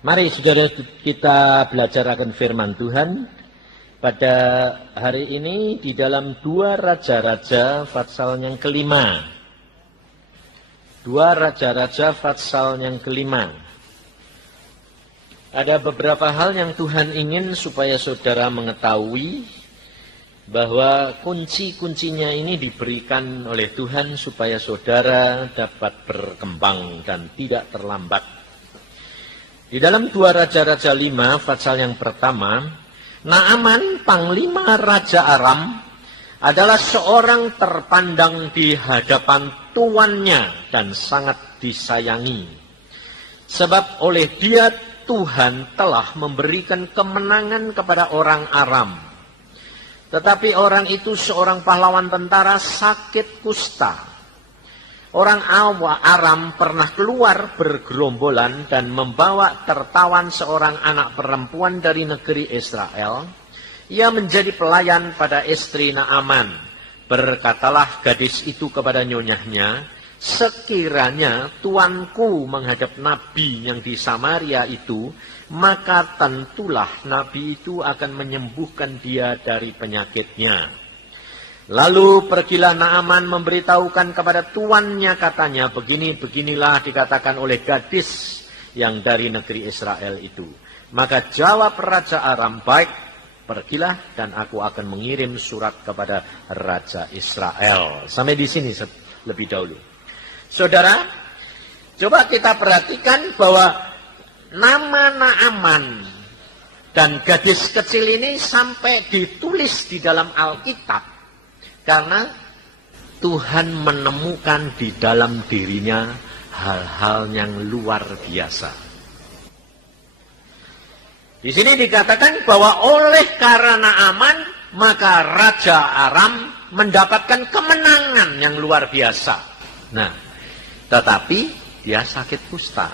Mari saudara kita belajar akan firman Tuhan pada hari ini di dalam 2 Raja-Raja pasal yang kelima. 2 Raja-Raja pasal yang kelima. Ada beberapa hal yang Tuhan ingin supaya saudara mengetahui bahwa kunci-kuncinya ini diberikan oleh Tuhan supaya saudara dapat berkembang dan tidak terlambat. Di dalam 2 Raja-Raja 5 pasal yang pertama, Naaman panglima Raja Aram adalah seorang terpandang di hadapan tuannya dan sangat disayangi. Sebab oleh dia Tuhan telah memberikan kemenangan kepada orang Aram. Tetapi orang itu seorang pahlawan tentara sakit kusta. Orang Aram pernah keluar bergerombolan dan membawa tertawan seorang anak perempuan dari negeri Israel. Ia menjadi pelayan pada istri Naaman. Berkatalah gadis itu kepada nyonyahnya, sekiranya tuanku menghadap nabi yang di Samaria itu, maka tentulah nabi itu akan menyembuhkan dia dari penyakitnya. Lalu pergilah Naaman memberitahukan kepada tuannya, katanya, beginilah dikatakan oleh gadis yang dari negeri Israel itu. Maka jawab Raja Aram, baik, pergilah dan aku akan mengirim surat kepada Raja Israel. Sampai di sini lebih dahulu. Saudara, coba kita perhatikan bahwa nama Naaman dan gadis kecil ini sampai ditulis di dalam Alkitab. Karena Tuhan menemukan di dalam dirinya hal-hal yang luar biasa. Di sini dikatakan bahwa oleh karena Naaman, maka Raja Aram mendapatkan kemenangan yang luar biasa. Nah, tetapi dia sakit kusta.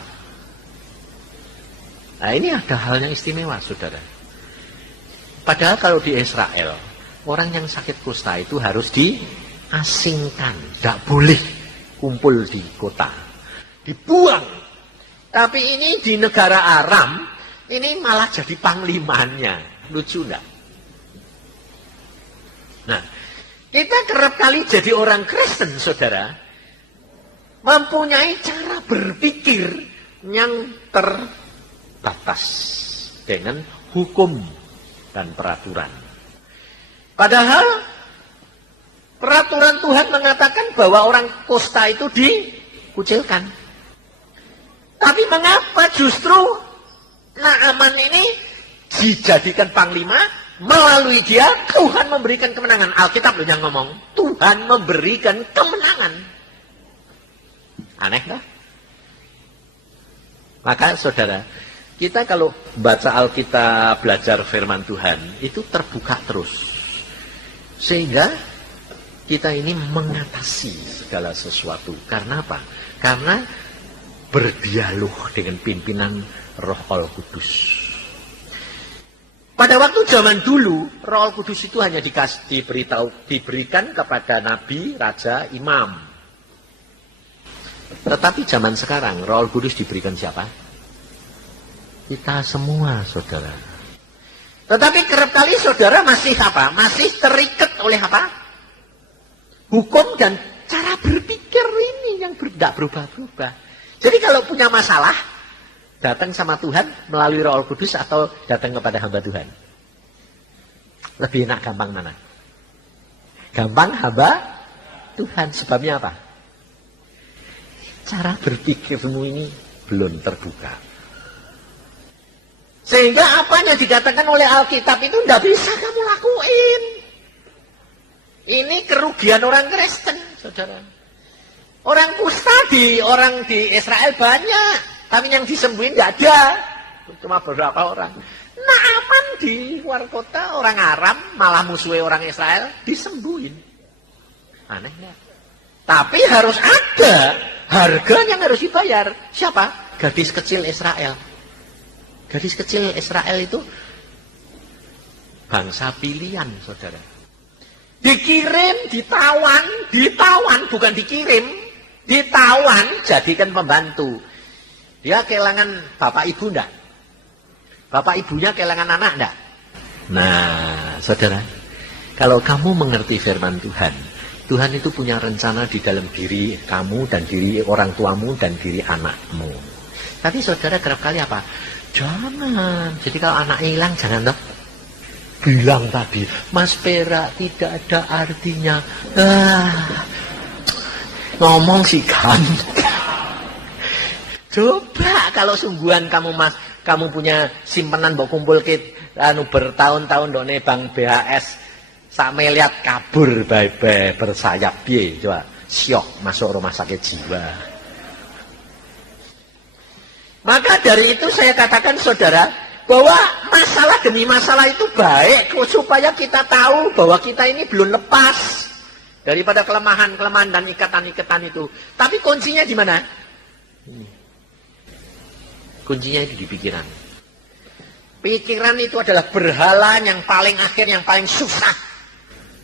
Nah, ini ada hal yang istimewa, saudara. Padahal kalau di Israel, orang yang sakit kusta itu harus diasingkan. Tidak boleh kumpul di kota. Dibuang. Tapi ini di negara Aram, ini malah jadi panglimanya. Lucu enggak? Nah, kita kerap kali jadi orang Kristen, saudara, mempunyai cara berpikir yang terbatas dengan hukum dan peraturan. Padahal peraturan Tuhan mengatakan bahwa orang kusta itu dikucilkan. Tapi mengapa justru Naaman ini dijadikan panglima, melalui dia Tuhan memberikan kemenangan. Alkitab loh yang ngomong, Tuhan memberikan kemenangan. Aneh kan? Maka saudara, kita kalau baca Alkitab, belajar firman Tuhan, itu terbuka terus. Sehingga kita ini mengatasi segala sesuatu. Karena apa? Karena berdialog dengan pimpinan Roh Al-Kudus. Pada waktu zaman dulu, Roh Al-Kudus itu hanya diberikan kepada nabi, raja, imam. Tetapi zaman sekarang, Roh Al-Kudus diberikan siapa? Kita semua, saudara. Tetapi kerap kali saudara masih apa? Masih terikat oleh apa? Hukum dan cara berpikir ini yang tidak berubah-ubah. Jadi kalau punya masalah, datang sama Tuhan melalui Roh Kudus atau datang kepada hamba Tuhan? Lebih enak gampang mana? Gampang hamba Tuhan. Sebabnya apa? Cara berpikirmu ini belum terbuka. Sehingga apa yang dikatakan oleh Alkitab itu tidak bisa kamu lakuin. Ini kerugian orang Kristen, saudara. Orang kusta orang di Israel banyak, tapi yang disembuhin tidak ada. Cuma beberapa orang. Naaman di luar kota, orang Aram, malah musuhnya orang Israel, disembuhin. Aneh nggak? Tapi harus ada harga yang harus dibayar. Siapa? Gadis kecil Israel. Gadis kecil Israel itu bangsa pilihan, saudara. Dikirim, ditawan, bukan dikirim. Ditawan, jadikan pembantu. Dia kehilangan bapak ibu enggak? Bapak ibunya kehilangan anak enggak? Nah, saudara, kalau kamu mengerti firman Tuhan, Tuhan itu punya rencana di dalam diri kamu dan diri orang tuamu dan diri anakmu. Tapi saudara kerap kali apa? Jangan. Jadi kalau anaknya hilang, jangan toh. Bilang tadi, Mas Perak tidak ada artinya. Ngomong sih kan. Coba kalau sungguhan kamu punya simpanan mbok kumpul bertahun-tahun done Bank BHS sampe lihat kabur bye-bye bersayap piye coba syok masuk rumah sakit jiwa. Maka dari itu saya katakan saudara bahwa masalah demi masalah itu baik supaya kita tahu bahwa kita ini belum lepas daripada kelemahan-kelemahan dan ikatan-ikatan itu. Tapi kuncinya di mana? Kuncinya itu di pikiran. Pikiran itu adalah berhala yang paling akhir, yang paling susah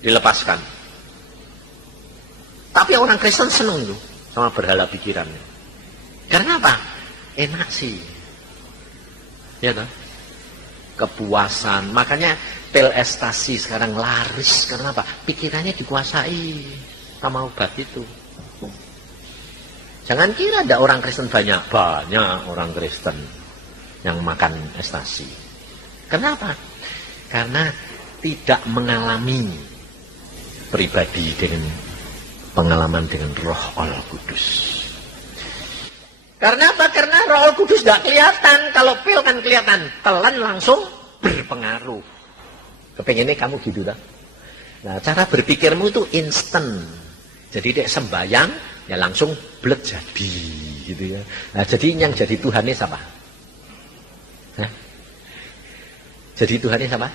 dilepaskan. Tapi orang Kristen senang tuh sama berhala pikirannya. Karena apa? Enak sih. Ya toh? Kepuasan. Makanya pil ekstasi sekarang laris. Karena apa? Pikirannya dikuasai sama obat itu. Jangan kira ada orang Kristen banyak orang Kristen yang makan ekstasi. Kenapa? Karena tidak mengalami pribadi dengan pengalaman dengan Roh Allah Kudus. Karena apa? Karena Roh Allah Kudus tidak kelihatan. Kalau pil kan kelihatan. Telan langsung berpengaruh. Kepengennya kamu gitu dah. Nah, cara berpikirmu itu instan. Jadi dek sembayang ya langsung blek jadi gitu ya. Nah, jadi yang jadi Tuhannya siapa? Hah? Jadi Tuhannya siapa?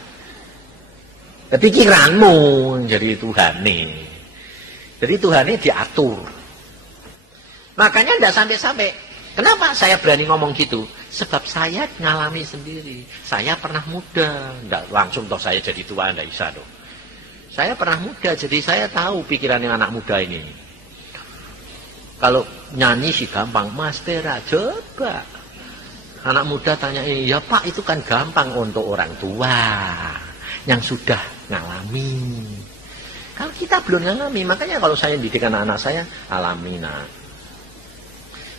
Pikiranmu jadi Tuhannya. Jadi Tuhannya diatur. Makanya tidak sampai-sampai. Kenapa saya berani ngomong gitu? Sebab saya ngalami sendiri. Saya pernah muda, tidak langsung toh saya jadi tua, tidak bisa dong. Saya pernah muda, jadi saya tahu pikiran yang anak muda ini. Kalau nyanyi sih gampang, Mas Perak, coba. Anak muda tanya ini, ya Pak itu kan gampang untuk orang tua yang sudah ngalami. Kalau kita belum ngalami, makanya kalau saya didik anak-anak saya, alami nak.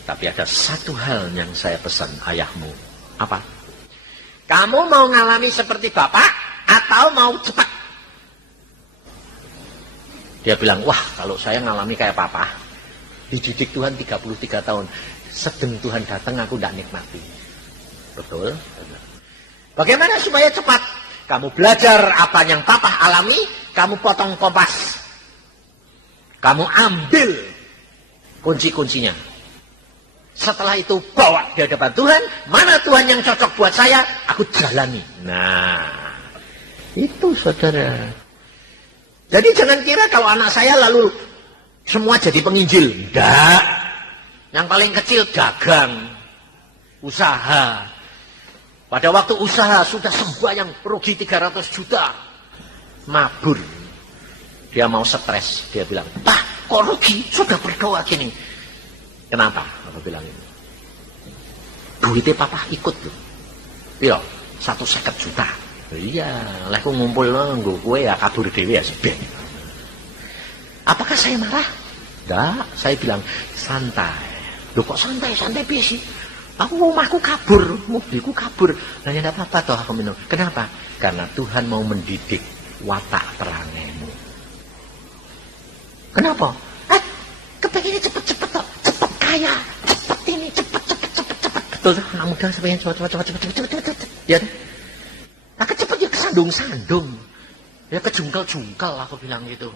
Tapi ada satu hal yang saya pesan ayahmu. Apa? Kamu mau ngalami seperti Bapak atau mau cepat? Dia bilang, wah kalau saya ngalami kayak Papa, dididik Tuhan 33 tahun, sedang Tuhan datang aku tidak nikmati. Betul? Bagaimana supaya cepat? Kamu belajar apa yang Papa alami, kamu potong kompas. Kamu ambil kunci-kuncinya. Setelah itu bawa di hadapan Tuhan, mana Tuhan yang cocok buat saya, aku jalani. Nah, itu saudara. Jadi jangan kira kalau anak saya lalu semua jadi penginjil. Enggak. Yang paling kecil dagang, usaha. Pada waktu usaha sudah sembahyang rugi 300 juta. Mabur. Dia mau stres. Dia bilang, Pak kok rugi? Sudah berdoa gini. Kenapa? Aku bilang ini. Duitnya Papa ikut loh. Iya, 150 juta. Iya, lah aku ngumpul nggo kowe ya kabur dhewe ya sebek. Apakah saya marah? Enggak, saya bilang santai. Loh kok santai? Santai piye sih? Aku rumahku kabur, mobilku kabur. Lah ya enggak apa-apa toh aku minum. Kenapa? Karena Tuhan mau mendidik watak perangaimu. Kenapa? Kepengennya cepet-cepet toh, cepet kaya, cepet ini, cepet. Betul, anak muda sampai cepet. Ya. Nah, cepet ya kesandung-sandung. Ya kejungkel-jungkel aku bilang gitu.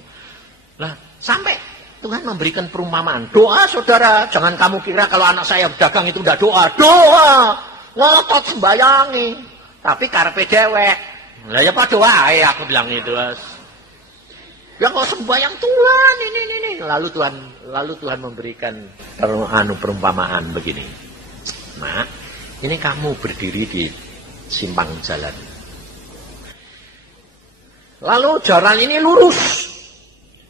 Lah, sampai Tuhan memberikan perumpamaan. Doa saudara, jangan kamu kira kalau anak saya dagang itu udah doa. Doa, ngotot sembayangi. Tapi karepe dewek. Lah ya pak doa ya aku bilang itu. Ya kok sembayang Tuhan ini. Lalu Tuhan memberikan perumpamaan begini. Nah, ini kamu berdiri di simpang jalan. Lalu jalan ini lurus.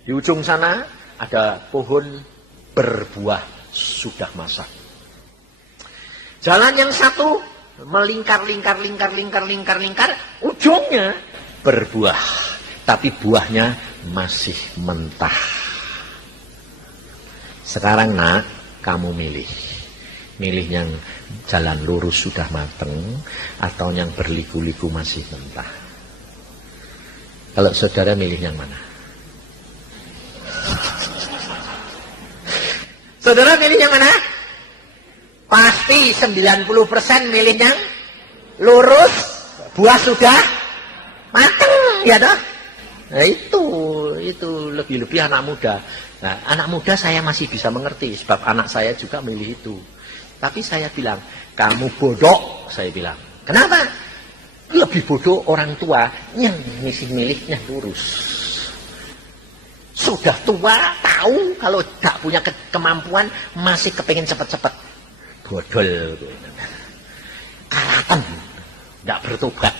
Di ujung sana ada pohon berbuah sudah masak. Jalan yang satu melingkar, ujungnya berbuah. Tapi buahnya masih mentah. Sekarang nak, kamu milih. Milih yang jalan lurus sudah mateng, atau yang berliku-liku masih mentah. Kalau saudara milih yang mana? Saudara milih yang mana? Pasti 90% milih yang lurus, buah sudah mateng, ya toh? Nah itu lebih-lebih anak muda. Nah, anak muda saya masih bisa mengerti, sebab anak saya juga milih itu. Tapi saya bilang, kamu bodoh, saya bilang. Kenapa? Lebih bodoh orang tua yang milihnya lurus. Sudah tua, tahu kalau gak punya kemampuan, masih kepengen cepat-cepat. Bodol. Karatan. Gak bertobat.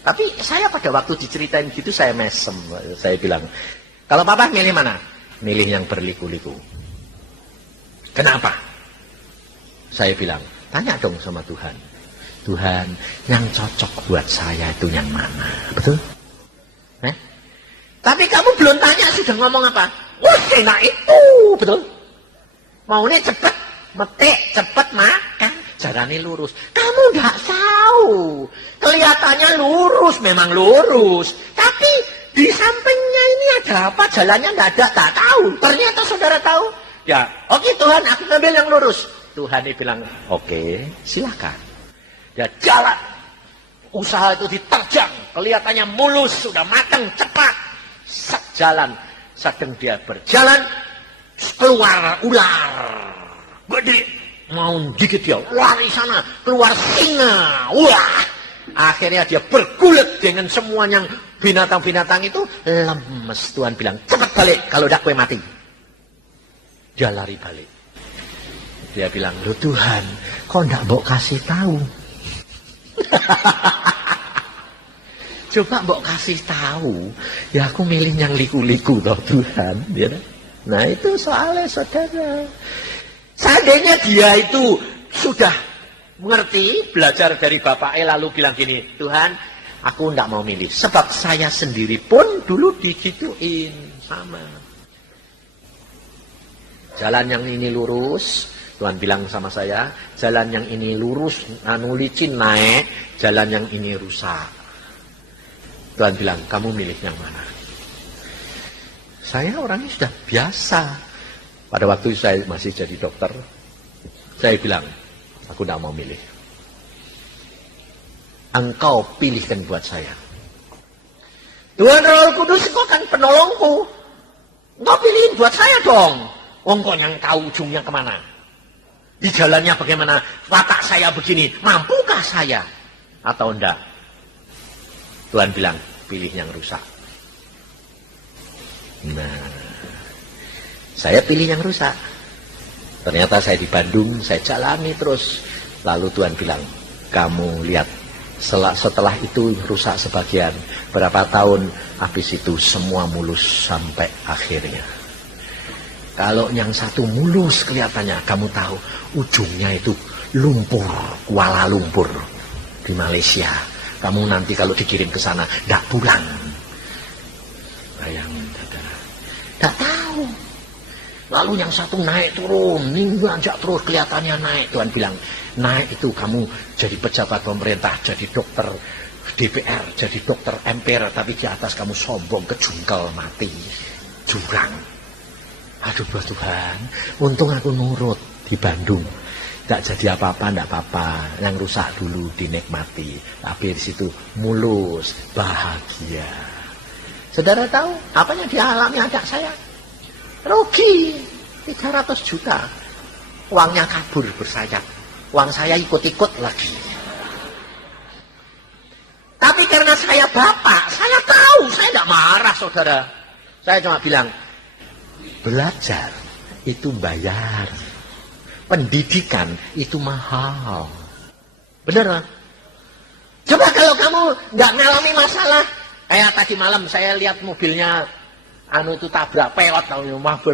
Tapi saya pada waktu diceritain gitu, saya mesem. Saya bilang, kalau papa milih mana? Milih yang berliku-liku. Kenapa? Saya bilang, tanya dong sama Tuhan. Tuhan, yang cocok buat saya itu yang mana? Betul? Tapi kamu belum tanya, sudah ngomong apa? Wah, enak itu, betul? Maunya cepet, metik, cepet makan, jalannya lurus. Kamu nggak tahu, kelihatannya lurus, memang lurus. Tapi di sampingnya ini ada apa? Jalannya nggak ada, tak tahu. Ternyata saudara tahu. Ya, oke Tuhan, aku ngambil yang lurus. Tuhan ini bilang, oke, silakan. Ya jalan, usaha itu diterjang, kelihatannya mulus, sudah matang, cepat. Jalan, sedang dia berjalan, keluar ular gede, mau gigit dia, lari sana, keluar singa, wah, akhirnya dia bergulat dengan semua yang binatang-binatang itu, lemes. Tuhan bilang, cepat balik, kalau tidak kue mati. Dia lari balik. Dia bilang, loh Tuhan, kok tidak mau kasih tahu? Coba mbok kasih tahu, ya aku milih yang liku-liku toh Tuhan. Ya. Nah itu soalnya saudara. Seandainya dia itu sudah mengerti, belajar dari bapaknya lalu bilang gini, Tuhan, aku tidak mau milih. Sebab saya sendiri pun dulu digituin sama. Jalan yang ini lurus, Tuhan bilang sama saya, jalan yang ini lurus, anu licin naik, jalan yang ini rusak. Tuhan bilang, kamu milih yang mana? Saya orangnya sudah biasa. Pada waktu saya masih jadi dokter, saya bilang, aku tidak mau milih. Engkau pilihkan buat saya. Tuhan Roh Kudus, kau kan penolongku. Engkau pilihin buat saya dong. Engkau yang tahu ujungnya kemana. Di jalannya bagaimana, watak saya begini, mampukah saya? Atau enggak? Tuhan bilang, pilih yang rusak. Nah, saya pilih yang rusak. Ternyata saya di Bandung, saya jalani terus. Lalu Tuhan bilang, kamu lihat, setelah itu rusak sebagian. Berapa tahun, habis itu semua mulus sampai akhirnya. Kalau yang satu mulus kelihatannya, kamu tahu, ujungnya itu lumpur, Kuala Lumpur di Malaysia. Kamu nanti kalau dikirim ke sana, tidak pulang. Bayangin, saudara. Tidak tahu. Lalu yang satu naik turun, ngajak terus kelihatannya naik. Tuhan bilang, naik itu kamu jadi pejabat pemerintah, jadi dokter DPR, jadi dokter MPR, tapi di atas kamu sombong, kejungkel, mati, jurang. Aduh Tuhan, untung aku nurut di Bandung. Tidak jadi apa-apa, tidak apa-apa. Yang rusak dulu dinikmati. Tapi di situ mulus, bahagia. Saudara tahu apa yang dialami anak saya? Rugi 300 juta. Uangnya kabur bersayap. Uang saya ikut-ikut lagi. Tapi karena saya bapak, saya tahu, saya tidak marah saudara. Saya cuma bilang, belajar itu bayar. Pendidikan itu mahal. Benar kan? Coba kalau kamu nggak ngalami masalah. Kayak tadi malam saya lihat mobilnya itu tabrak peot,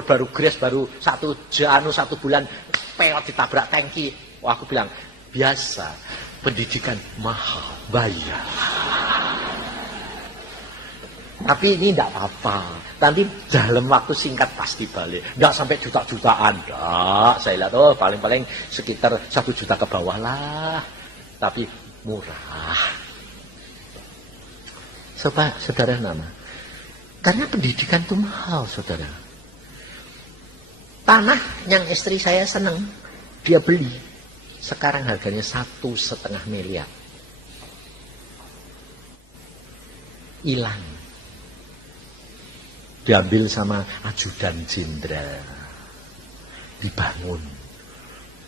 baru gres, baru satu bulan peot ditabrak tangki. Wah, aku bilang biasa. pendidikan mahal, bayar. Tapi ini tidak apa-apa. Nanti dalam waktu singkat pasti balik. Nggak sampai juta-jutaan. Nggak. Saya lihat, paling-paling sekitar 1 juta ke bawah lah. Tapi murah. Saudara nama. Karena pendidikan itu mahal, saudara. Tanah yang istri saya senang, dia beli. Sekarang harganya 1,5 miliar. Hilang. Diambil sama ajudan jenderal. Dibangun.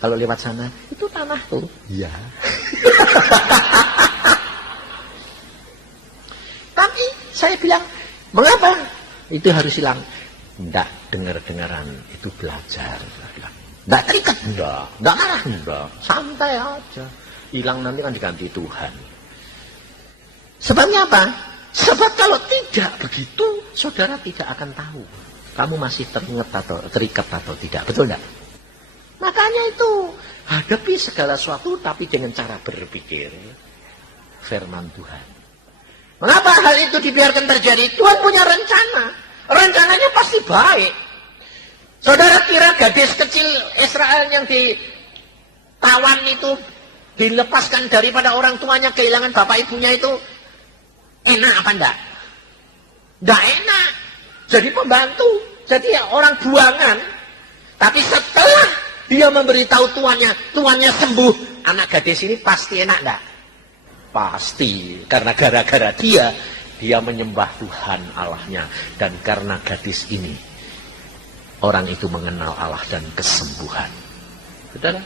Kalau lewat sana, itu tanah tuh. Iya. Tapi saya bilang, mengapa? Itu harus hilang. Enggak dengar-dengaran, itu belajar. Enggak terikat, enggak marah, enggak. Santai aja. Hilang nanti kan diganti Tuhan. Sebabnya apa? Sebab kalau tidak begitu, saudara tidak akan tahu kamu masih terikat atau tidak. Betul enggak? Makanya itu, hadapi segala sesuatu tapi dengan cara berpikir firman Tuhan. Mengapa hal itu dibiarkan terjadi? Tuhan punya rencana. Rencananya pasti baik. Saudara kira gadis kecil Israel yang ditawan itu, dilepaskan daripada orang tuanya, kehilangan bapak ibunya itu, enak apa enggak? Enggak enak. Jadi pembantu. Jadi orang buangan. Tapi setelah dia memberitahu tuannya sembuh, anak gadis ini pasti enak enggak? Pasti. Karena gara-gara dia menyembah Tuhan Allahnya. Dan karena gadis ini, orang itu mengenal Allah dan kesembuhan. Saudara,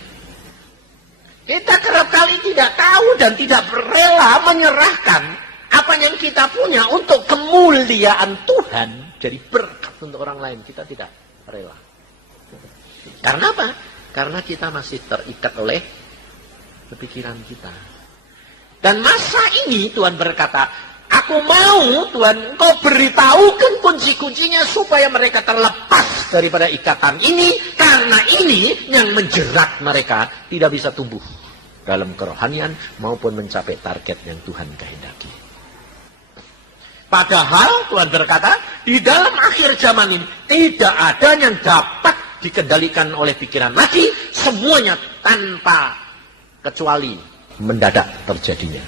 kita kerap kali tidak tahu dan tidak rela menyerahkan apa yang kita punya untuk kemuliaan Tuhan. Jadi berkat untuk orang lain, kita tidak rela. Karena apa? Karena kita masih terikat oleh kepikiran kita. Dan masa ini Tuhan berkata, aku mau Tuhan kau beritahukan kunci-kuncinya supaya mereka terlepas daripada ikatan ini. Karena ini yang menjerat mereka tidak bisa tumbuh dalam kerohanian maupun mencapai target yang Tuhan kehendaki. Padahal Tuhan berkata, di dalam akhir zaman ini tidak ada yang dapat dikendalikan oleh pikiran lagi. Semuanya tanpa kecuali mendadak terjadinya.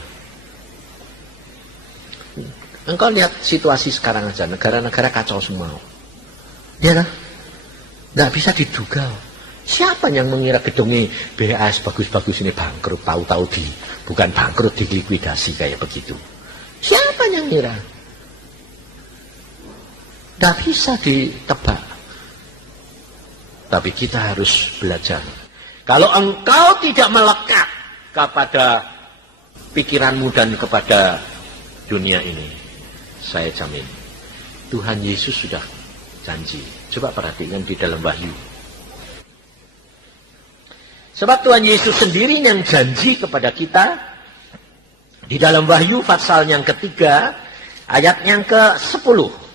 Engkau lihat situasi sekarang aja, negara-negara kacau semua. Ya kan? Nggak bisa diduga. Siapa yang mengira gedungnya BAS bagus-bagus ini bangkrut, tahu-tahu bukan bangkrut, dilikuidasi kayak begitu. Siapa yang mengira? Nggak bisa ditebak. Tapi kita harus belajar. Kalau engkau tidak melekat kepada pikiranmu dan kepada dunia ini, saya jamin Tuhan Yesus sudah janji. Coba perhatikan di dalam Wahyu. Sebab Tuhan Yesus sendiri yang janji kepada kita di dalam Wahyu pasal yang ketiga ayat yang ke-10.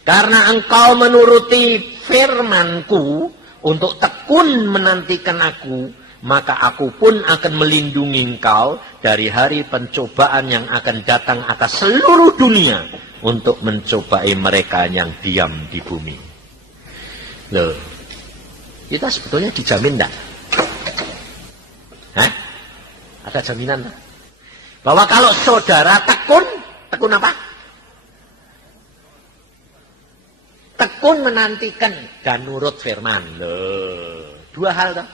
Karena engkau menuruti firman-Ku untuk tekun menantikan aku, maka aku pun akan melindungi engkau dari hari pencobaan yang akan datang atas seluruh dunia untuk mencobai mereka yang diam di bumi. Loh, kita sebetulnya dijamin enggak? Hah? Ada jaminan enggak? Bahwa kalau saudara tekun apa? Tekun menantikan dan nurut firman. Loh, dua hal toh.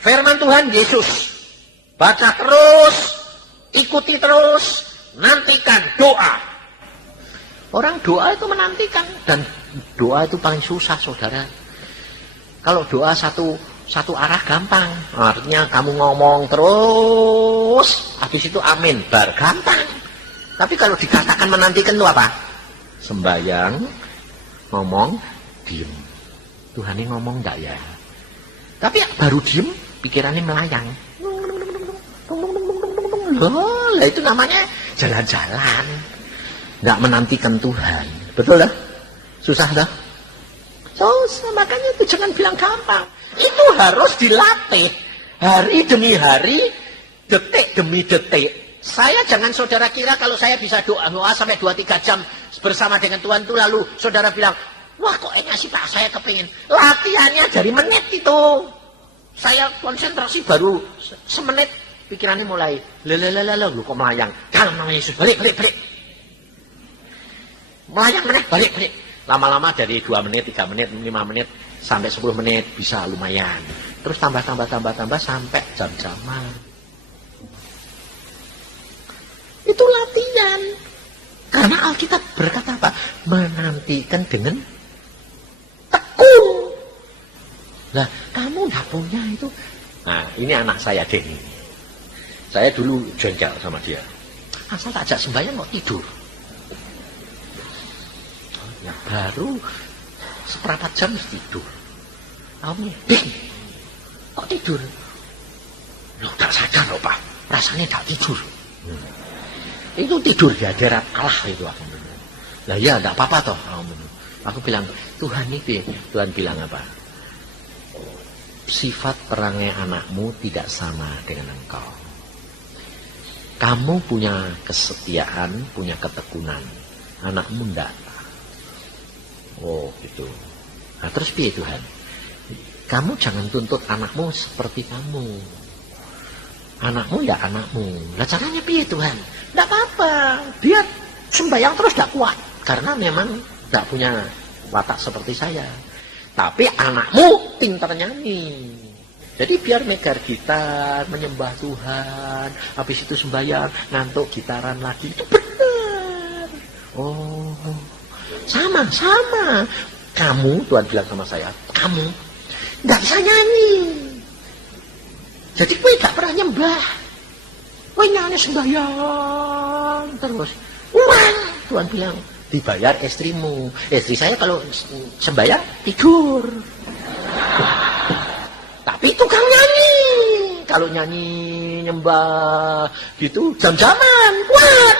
Firman Tuhan Yesus. Baca terus, ikuti terus, nantikan doa. Orang doa itu menantikan, dan doa itu paling susah, saudara. Kalau doa satu arah gampang. Artinya kamu ngomong terus, habis itu amin, bar gampang. Tapi kalau dikatakan menantikan itu apa? Sembayang, ngomong, diem. Tuhan ini ngomong enggak ya? Tapi baru diem, pikirannya melayang. Oh, lah itu namanya jalan-jalan. Enggak menantikan Tuhan. Betul lah? Susah dah? makanya itu jangan bilang gampang. Itu harus dilatih. Hari demi hari, detik demi detik. Saya jangan saudara kira kalau saya bisa doa sampai 2-3 jam bersama dengan Tuhan itu lalu saudara bilang, wah kok enak sih Pak, saya kepingin. Latihannya dari menit itu. Saya konsentrasi baru semenit, pikirannya mulai, lu kok melayang. Dalam nama Yesus, balik. Melayang menit, balik. Lama-lama dari 2 menit, 3 menit, 5 menit, sampai 10 menit bisa lumayan. Terus tambah sampai jam-jaman. Itu latihan. Karena Alkitab berkata apa? Menantikan dengan tekun. Nah, kamu gak punya itu. Nah, ini anak saya Denny. Saya dulu jengkel sama dia. Asal ajak sembahyang kok tidur. Ya baru seperempat jam tidur. Kamu Ding, kok tidur? Loh, tak sadar loh Pak, rasanya tak tidur. Itu tidur di hadirat Allah itu aku. Lah ya, enggak apa-apa toh. Aku bilang, Tuhan ini, Tuhan bilang apa? Sifat perangai anakmu tidak sama dengan engkau. Kamu punya kesetiaan, punya ketekunan. Anakmu enggak. Oh gitu. Nah terus piye Tuhan? Kamu jangan tuntut anakmu seperti kamu. Anakmu ya anakmu. Nah caranya piye Tuhan? Enggak apa-apa. Dia sembahyang terus enggak kuat. Karena memang enggak punya watak seperti saya. Tapi anakmu pintar nyanyi. Jadi biar megar gitar, menyembah Tuhan. Habis itu sembahyang, ngantuk gitaran lagi. Itu benar. Oh, sama. Kamu, Tuhan bilang sama saya, kamu nggak bisa nyanyi. Jadi gue nggak pernah nyembah. Gue nyanyi sembahyang terus. Uang, Tuhan bilang, dibayar istrimu. Istri saya kalau sembahyang tidur. Tapi tukang nyanyi. Kalau nyanyi nyembah gitu jam-jaman kuat.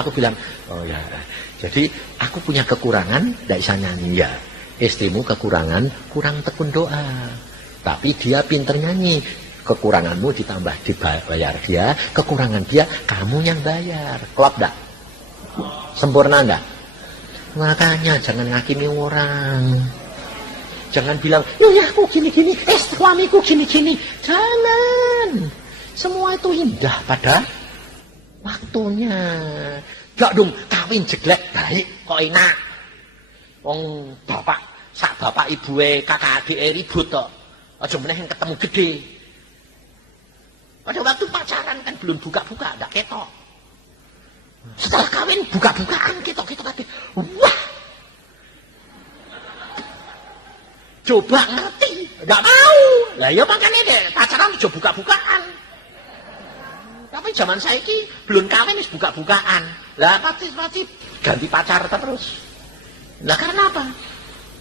Aku bilang, oh ya. Jadi aku punya kekurangan, tidak bisa nyanyi ya. Istrimu kekurangan, kurang tekun doa. Tapi dia pinter nyanyi. Kekuranganmu ditambah dibayar dia, kekurangan dia kamu yang bayar. Klop enggak? Sempurna enggak? Makanya jangan ngakimi orang. Jangan bilang, ya aku gini-gini, suamiku gini-gini. Jangan. Semua itu indah pada waktunya. Gak dong, kawin jelek baik kok enak. Wong sak bapak ibuwe kakak adik ribut tok. Aja meneh ketemu gede. Pada waktu pacaran kan belum buka-buka, ndak ketok. Setelah kawin buka-bukaan ketok-ketok kabeh. Wah. Coba ngerti, nggak mau. Lah ya makanya deh pacaran coba buka-bukaan. Tapi zaman saiki belum kawin wis buka-bukaan. Lah pasti ganti pacar terus. Lah karena apa?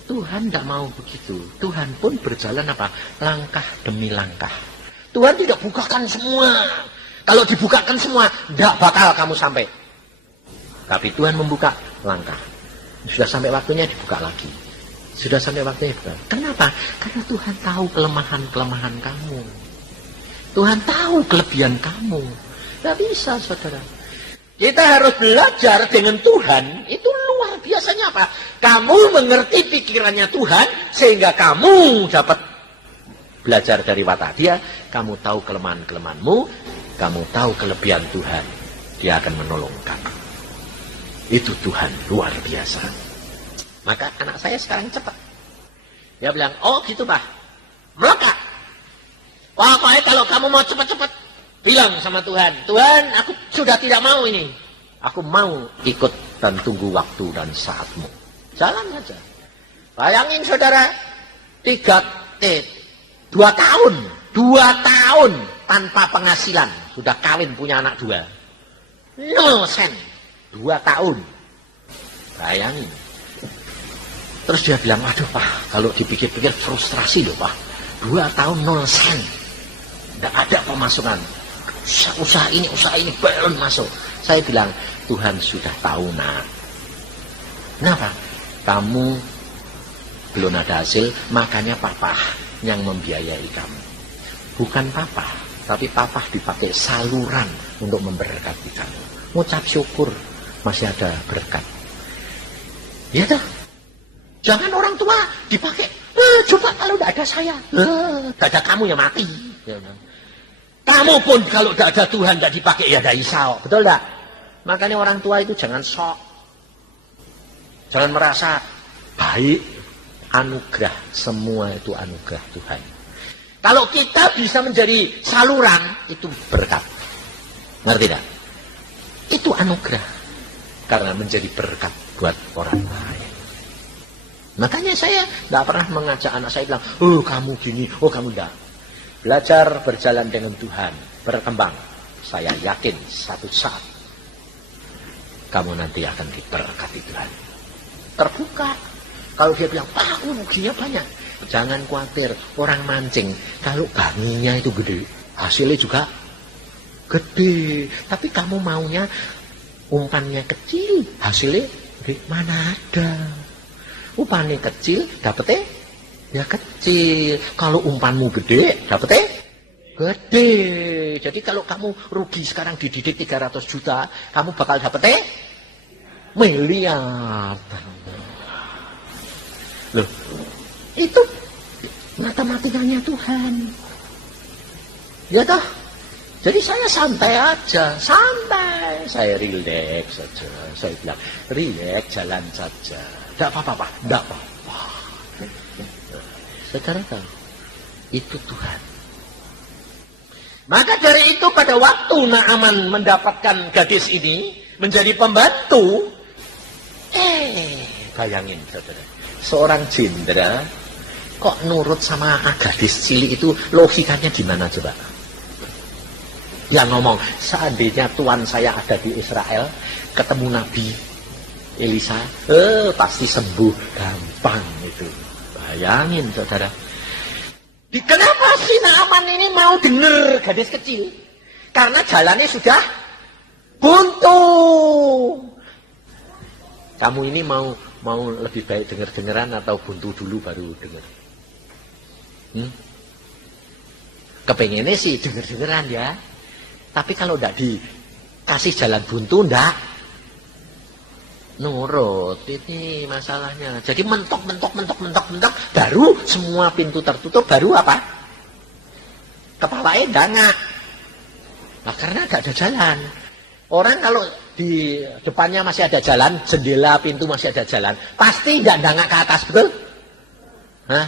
Tuhan tidak mau begitu. Tuhan pun berjalan apa? Langkah demi langkah. Tuhan tidak bukakan semua. Kalau dibukakan semua, tidak bakal kamu sampai. Tapi Tuhan membuka langkah. Sudah sampai waktunya dibuka lagi. Sudah sampai waktunya dibuka. Kenapa? Karena Tuhan tahu kelemahan-kelemahan kamu. Tuhan tahu kelebihan kamu. Tidak bisa, saudara. Kita harus belajar dengan Tuhan. Itu luar biasanya apa? Kamu mengerti pikirannya Tuhan, sehingga kamu dapat belajar dari watak dia. Kamu tahu kelemahan-kelemahanmu, kamu tahu kelebihan Tuhan. Dia akan menolong kamu. Itu Tuhan luar biasa. Maka anak saya sekarang cepat. Dia bilang, oh gitu Pak. Melekat. Pokoknya kalau kamu mau cepat-cepat, bilang sama Tuhan, Tuhan aku sudah tidak mau ini. Aku mau ikut dan tunggu waktu dan saatmu. Jalan saja. Bayangin saudara, 2 tahun tanpa penghasilan. Sudah kawin punya anak 2. 0 sen. 2 tahun. Bayangin. Terus dia bilang, aduh Pak, kalau dipikir-pikir frustrasi loh Pak. 2 tahun 0 sen. Tidak ada pemasukan. Usaha ini belum masuk. Saya bilang, Tuhan sudah tahu nak. Kenapa? Kamu belum ada hasil, makanya papa yang membiayai kamu. Bukan papa, tapi papa dipakai saluran untuk memberkati kamu. Ngucap syukur masih ada berkat. Ya dah. Jangan orang tua dipakai. Coba kalau tidak ada saya, tidak ada kamu ya mati. Kamu pun kalau tidak ada Tuhan tidak dipakai ya ada Isa. Betul tidak? Makanya orang tua itu jangan sok. Jangan merasa baik. Anugerah, semua itu anugerah Tuhan. Kalau kita bisa menjadi saluran, itu berkat. Ngerti tidak? Itu anugerah. Karena menjadi berkat buat orang lain. Makanya saya tidak pernah mengajak anak saya bilang, oh kamu gini, oh kamu tidak. Belajar berjalan dengan Tuhan, berkembang. Saya yakin satu saat kamu nanti akan diberkati Tuhan. Terbuka. Kalau dia bilang, Pak, ruginya banyak. Jangan khawatir, orang mancing. Kalau banginya itu gede, hasilnya juga gede. Tapi kamu maunya umpannya kecil, hasilnya gede. Mana ada. Umpannya kecil, dapetnya ya kecil. Kalau umpanmu gede, dapetnya gede. Jadi kalau kamu rugi sekarang dididik 300 juta, kamu bakal dapetnya miliar. Loh, itu matematikanya Tuhan. Ya toh. Jadi saya santai aja, santai. Saya relax saja. Saya bilang, relax, jalan saja. Tidak apa-apa, Pak. Tidak apa-apa. Saudara tahu, itu Tuhan. Maka dari itu pada waktu Naaman mendapatkan gadis ini menjadi pembantu, bayangin saudara. Seorang jenderal kok nurut sama gadis cilik itu, logikanya gimana coba? Yang ngomong, seandainya tuan saya ada di Israel, ketemu Nabi Elisa, pasti sembuh gampang itu. Bayangin saudara. Kenapa si Naaman ini mau dengar gadis kecil? Karena jalannya sudah buntu. Kamu ini mau lebih baik dengar-dengaran atau buntu dulu baru dengar? Kepengennya sih dengar-dengaran ya. Tapi kalau tidak dikasih jalan buntu, tidak nurut. Ini masalahnya. Jadi mentok, baru semua pintu tertutup, baru apa? Kepalanya dangak. Nah, karena tidak ada jalan. Orang kalau di depannya masih ada jalan, jendela, pintu masih ada jalan, pasti nggak dangak ke atas, betul? Hah?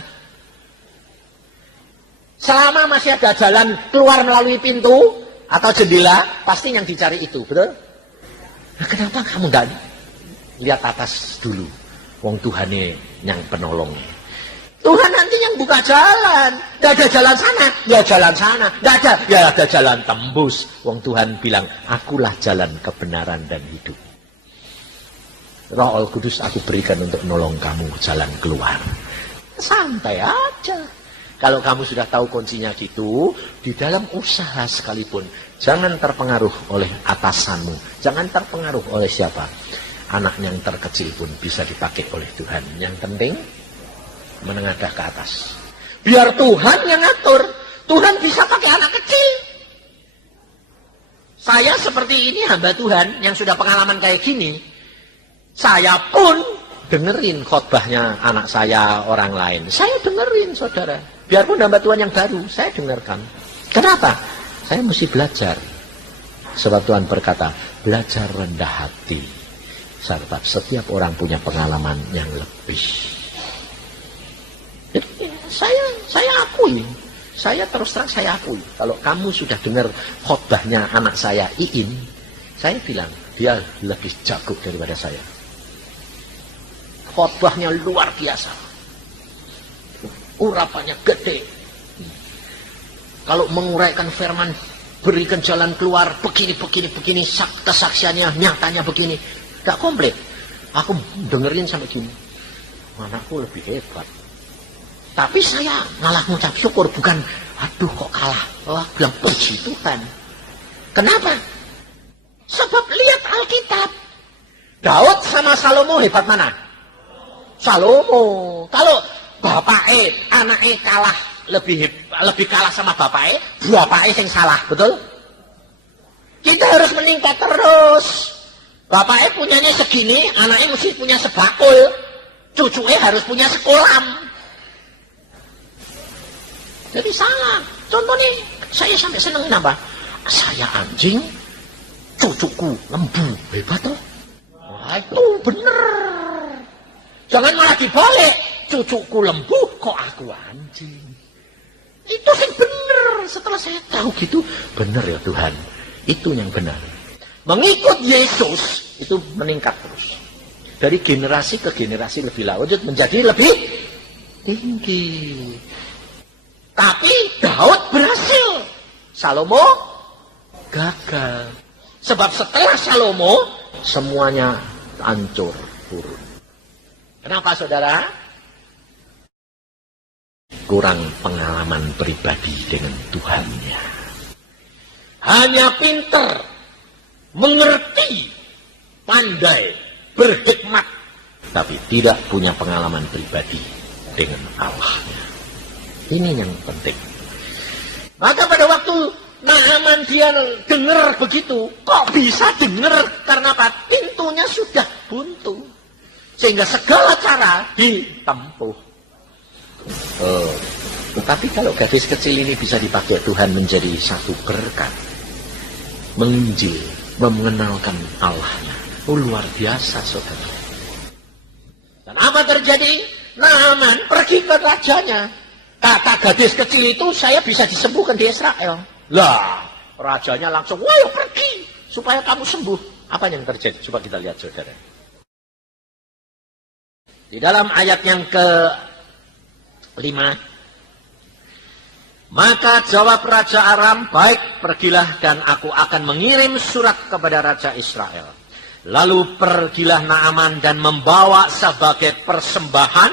Selama masih ada jalan keluar melalui pintu atau jendela, pasti yang dicari itu, betul? Nah, kenapa kamu nggak lihat atas dulu? Wong Tuhannya yang penolong. Tuhan nanti yang buka jalan. Tidak ada jalan sana, ya jalan sana. Tidak ada, ya ada jalan tembus. Wong Tuhan bilang, akulah jalan kebenaran dan hidup. Roh Kudus aku berikan untuk nolong kamu jalan keluar. Santai aja. Kalau kamu sudah tahu kuncinya gitu, di dalam usaha sekalipun, jangan terpengaruh oleh atasanmu. Jangan terpengaruh oleh siapa. Anak yang terkecil pun bisa dipakai oleh Tuhan. Yang penting, menengadah ke atas. Biar Tuhan yang ngatur. Tuhan bisa pakai anak kecil. Saya seperti ini hamba Tuhan yang sudah pengalaman kayak gini. Saya pun dengerin khotbahnya anak saya, orang lain. Saya dengerin saudara. Biarpun hamba Tuhan yang baru, saya dengarkan. Kenapa? Saya mesti belajar. Sebab Tuhan berkata, belajar rendah hati. Serta setiap orang punya pengalaman yang lebih. Jadi saya akui, saya terus terang saya akui. Kalau kamu sudah dengar khotbahnya anak saya Iin, saya bilang dia lebih jago daripada saya. Khotbahnya luar biasa, urapannya gede. Kalau menguraikan firman, berikan jalan keluar, begini, kesaksiannya, nyatanya begini, gak komplit. Aku dengerin sampai gini, anakku lebih hebat. Tapi saya malah mengucap syukur, bukan aduh kok kalah. Oh, bilang puji Tuhan. Kenapa? Sebab lihat Alkitab. Daud sama Salomo hebat mana? Salomo. Kalau bapake, anake kalah lebih kalah sama bapake sing salah, betul? Kita harus meningkat terus. Bapake punyanya segini, anaknya mesti punya sebakul. Cucunya harus punya sekolam. Jadi salah. Contohnya, saya sampai seneng nambah. Saya anjing, cucuku lembu. Hebat toh? Wah, itu bener. Jangan malah dibalik. Cucuku lembu, kok aku anjing. Itu sih bener. Setelah saya tahu gitu, bener ya Tuhan. Itu yang benar. Mengikut Yesus itu meningkat terus. Dari generasi ke generasi lebih lanjut menjadi lebih tinggi. Tapi Daud berhasil. Salomo gagal. Sebab setelah Salomo semuanya hancur turun. Kenapa saudara? Kurang pengalaman pribadi dengan Tuhannya. Hanya pinter, mengerti, pandai, berhikmat, tapi tidak punya pengalaman pribadi dengan Allahnya. Ini yang penting. Maka pada waktu Naaman dia dengar begitu, kok bisa dengar? Karena apa? Pintunya sudah buntu. Sehingga segala cara ditempuh. Tetapi kalau gadis kecil ini bisa dipakai Tuhan menjadi satu berkat, menginjil, mengenalkan Allahnya. Luar biasa saudara. Dan apa terjadi? Naaman pergi ke rajanya. Kata gadis kecil itu, saya bisa disembuhkan di Israel. Lah, rajanya langsung, wah pergi supaya kamu sembuh. Apa yang terjadi? Coba kita lihat saudara. Di dalam ayat yang ke-5. Maka jawab Raja Aram, baik, pergilah dan aku akan mengirim surat kepada Raja Israel. Lalu pergilah Naaman dan membawa sebagai persembahan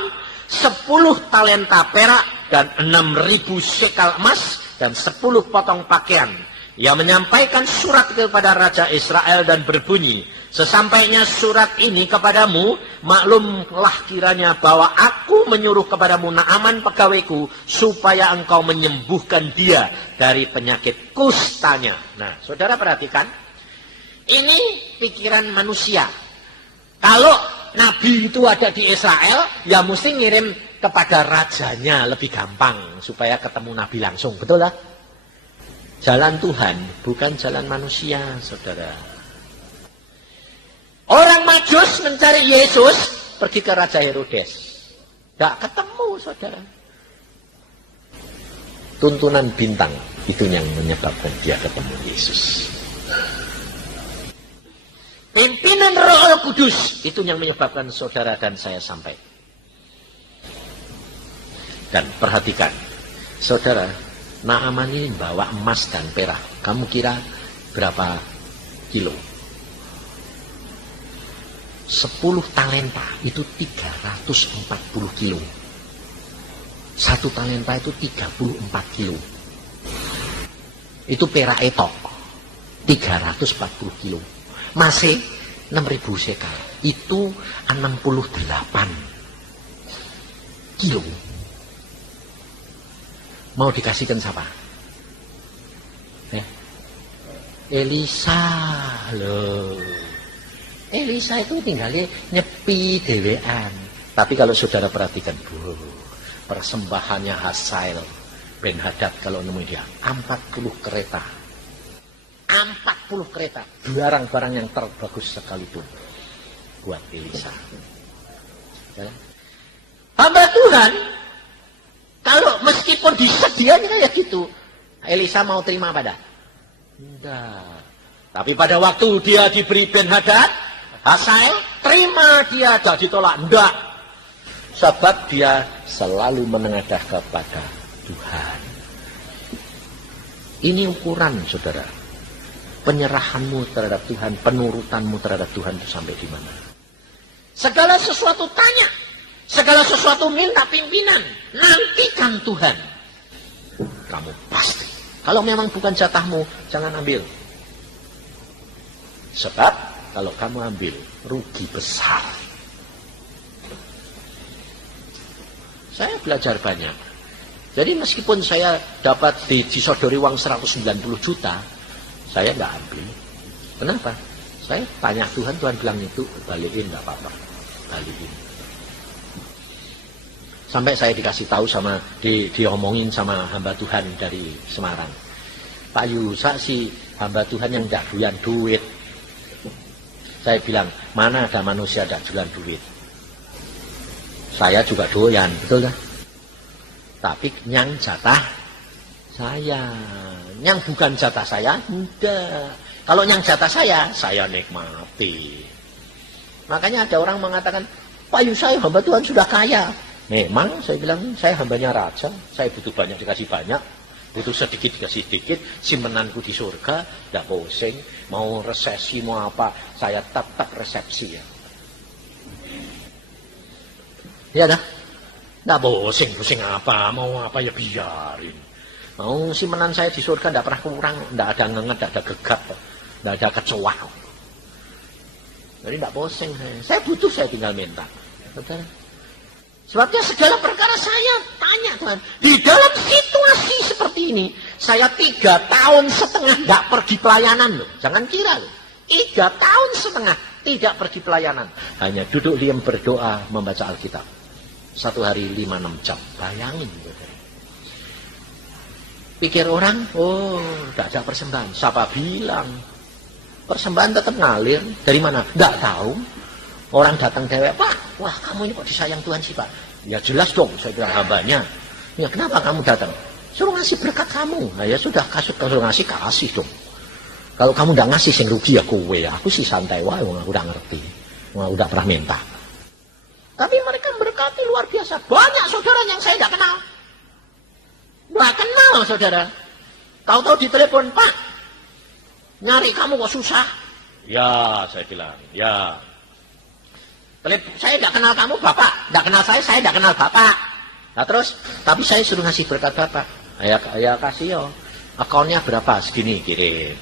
10 talenta perak dan 6.000 shekel emas dan 10 potong pakaian. Ia menyampaikan surat kepada Raja Israel dan berbunyi, sesampainya surat ini kepadamu, maklumlah kiranya bahwa aku menyuruh kepadamu Naaman pegawaiku, supaya engkau menyembuhkan dia dari penyakit kustanya. Nah, saudara perhatikan, ini pikiran manusia. Kalau nabi itu ada di Israel, ya mesti ngirim kepada rajanya, lebih gampang supaya ketemu nabi langsung, betul lah? Jalan Tuhan, bukan jalan manusia, saudara. Orang Majus mencari Yesus, pergi ke Raja Herodes. Tidak ketemu, saudara. Tuntunan bintang, itu yang menyebabkan dia ketemu Yesus. Pimpinan Roh Kudus, itu yang menyebabkan saudara dan saya sampai. Dan perhatikan, saudara, Naaman ini bawa emas dan perak. Kamu kira berapa kilo? 10 talenta itu 340 kilo. 1 talenta itu 34 kilo. Itu perak etok 340 kilo. Masih 6.000 shekel. Itu 68 kilo. Mau dikasihkan siapa? Elisa loh. Elisa itu tinggalnya nyepi dewean. Tapi kalau saudara perhatikan, persembahannya Hazael Ben Hadad kalau nemuin dia 40 kereta. 40 kereta. Barang-barang yang terbagus sekalipun buat Elisa. Ya. Hamba Tuhan, kalau meskipun disediakan kayak gitu, Elisa mau terima pada? Enggak. Tapi pada waktu dia diberi Ben Hadad, Hazael, terima dia, jadi tolak. Enggak. Sebab dia selalu menengadah kepada Tuhan. Ini ukuran, saudara. Penyerahanmu terhadap Tuhan, penurutanmu terhadap Tuhan itu sampai di mana? Segala sesuatu tanya. Segala sesuatu minta pimpinan. Nantikan Tuhan. Kamu pasti. Kalau memang bukan jatahmu, jangan ambil. Sebab kalau kamu ambil, rugi besar. Saya belajar banyak. Jadi meskipun saya dapat disodori uang 190 juta, saya nggak ambil. Kenapa? Saya tanya Tuhan, Tuhan bilang itu balikin, nggak apa-apa, balikin. Sampai saya dikasih tahu sama diomongin sama hamba Tuhan dari Semarang. Pak Yusa si hamba Tuhan yang tidak doyan duit. Saya bilang, mana ada manusia tidak doyan duit? Saya juga doyan, betul kan? Tapi yang jatah saya, yang bukan jatah saya, enggak. Kalau yang jatah saya nikmati. Makanya ada orang mengatakan, Pak Yusa hamba Tuhan sudah kaya. Memang saya bilang, saya hambanya raja, saya butuh banyak dikasih banyak, butuh sedikit dikasih sedikit, simpenanku di surga, tidak pusing, mau resesi mau apa, saya tetap resepsi ya. Ya dah, tidak pusing apa, mau apa ya biarin. Mau simpenan saya di surga tidak pernah kurang, tidak ada ngenget, tidak ada gegap, tidak ada kecoa. Jadi tidak pusing saya butuh, saya tinggal minta. Betul? Sebabnya segala perkara saya tanya Tuhan. Di dalam situasi seperti ini, saya 3,5 tahun tidak pergi pelayanan loh. Jangan kira loh. 3,5 tahun tidak pergi pelayanan. Hanya duduk diam berdoa, membaca Alkitab. 1 hari 5-6 jam. Bayangin. Pikir orang, oh tidak ada persembahan. Siapa bilang? Persembahan tetap ngalir. Dari mana? Tidak tahu. Orang datang dewek, Pak, wah kamu ini kok disayang Tuhan sih Pak? Ya jelas dong, saya bilang hambanya. Ya kenapa kamu datang? Suruh ngasih berkat kamu. Nah ya sudah, suruh ngasih, kasih dong. Kalau kamu udah ngasih, yang rugi ya kowe ya. Aku sih santai, wah aku udah ngerti. Wah udah pernah minta. Tapi mereka berkati luar biasa. Banyak saudara yang saya tidak kenal. Nggak kenal saudara. Tahu-tahu ditelepon, Pak, nyari kamu kok susah. Ya, saya bilang, ya. Saya tidak kenal kamu, Bapak. Tidak kenal saya tidak kenal Bapak. Nah terus, tapi saya suruh ngasih berkat Bapak. Ya kasih yo. Akunnya berapa? Segini, kirim.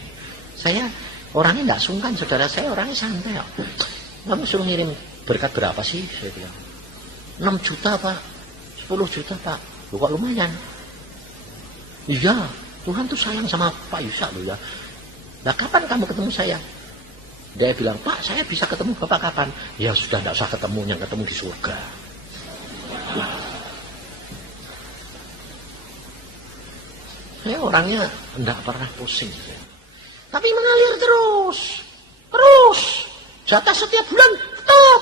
Saya orangnya tidak sungkan, saudara. Saya orangnya santai. Kamu suruh ngirim berkat berapa sih? Saya bilang. 6 juta, Pak. 10 juta, Pak. Loh, kok lumayan. Iya, Tuhan tuh sayang sama Pak Yusa loh ya. Nah kapan kamu ketemu saya? Dia bilang, Pak, saya bisa ketemu Bapak kapan? Ya sudah, tidak usah ketemu, yang ketemu di surga. Saya orangnya tidak pernah pusing. Tapi mengalir terus. Jatah setiap bulan, tetap.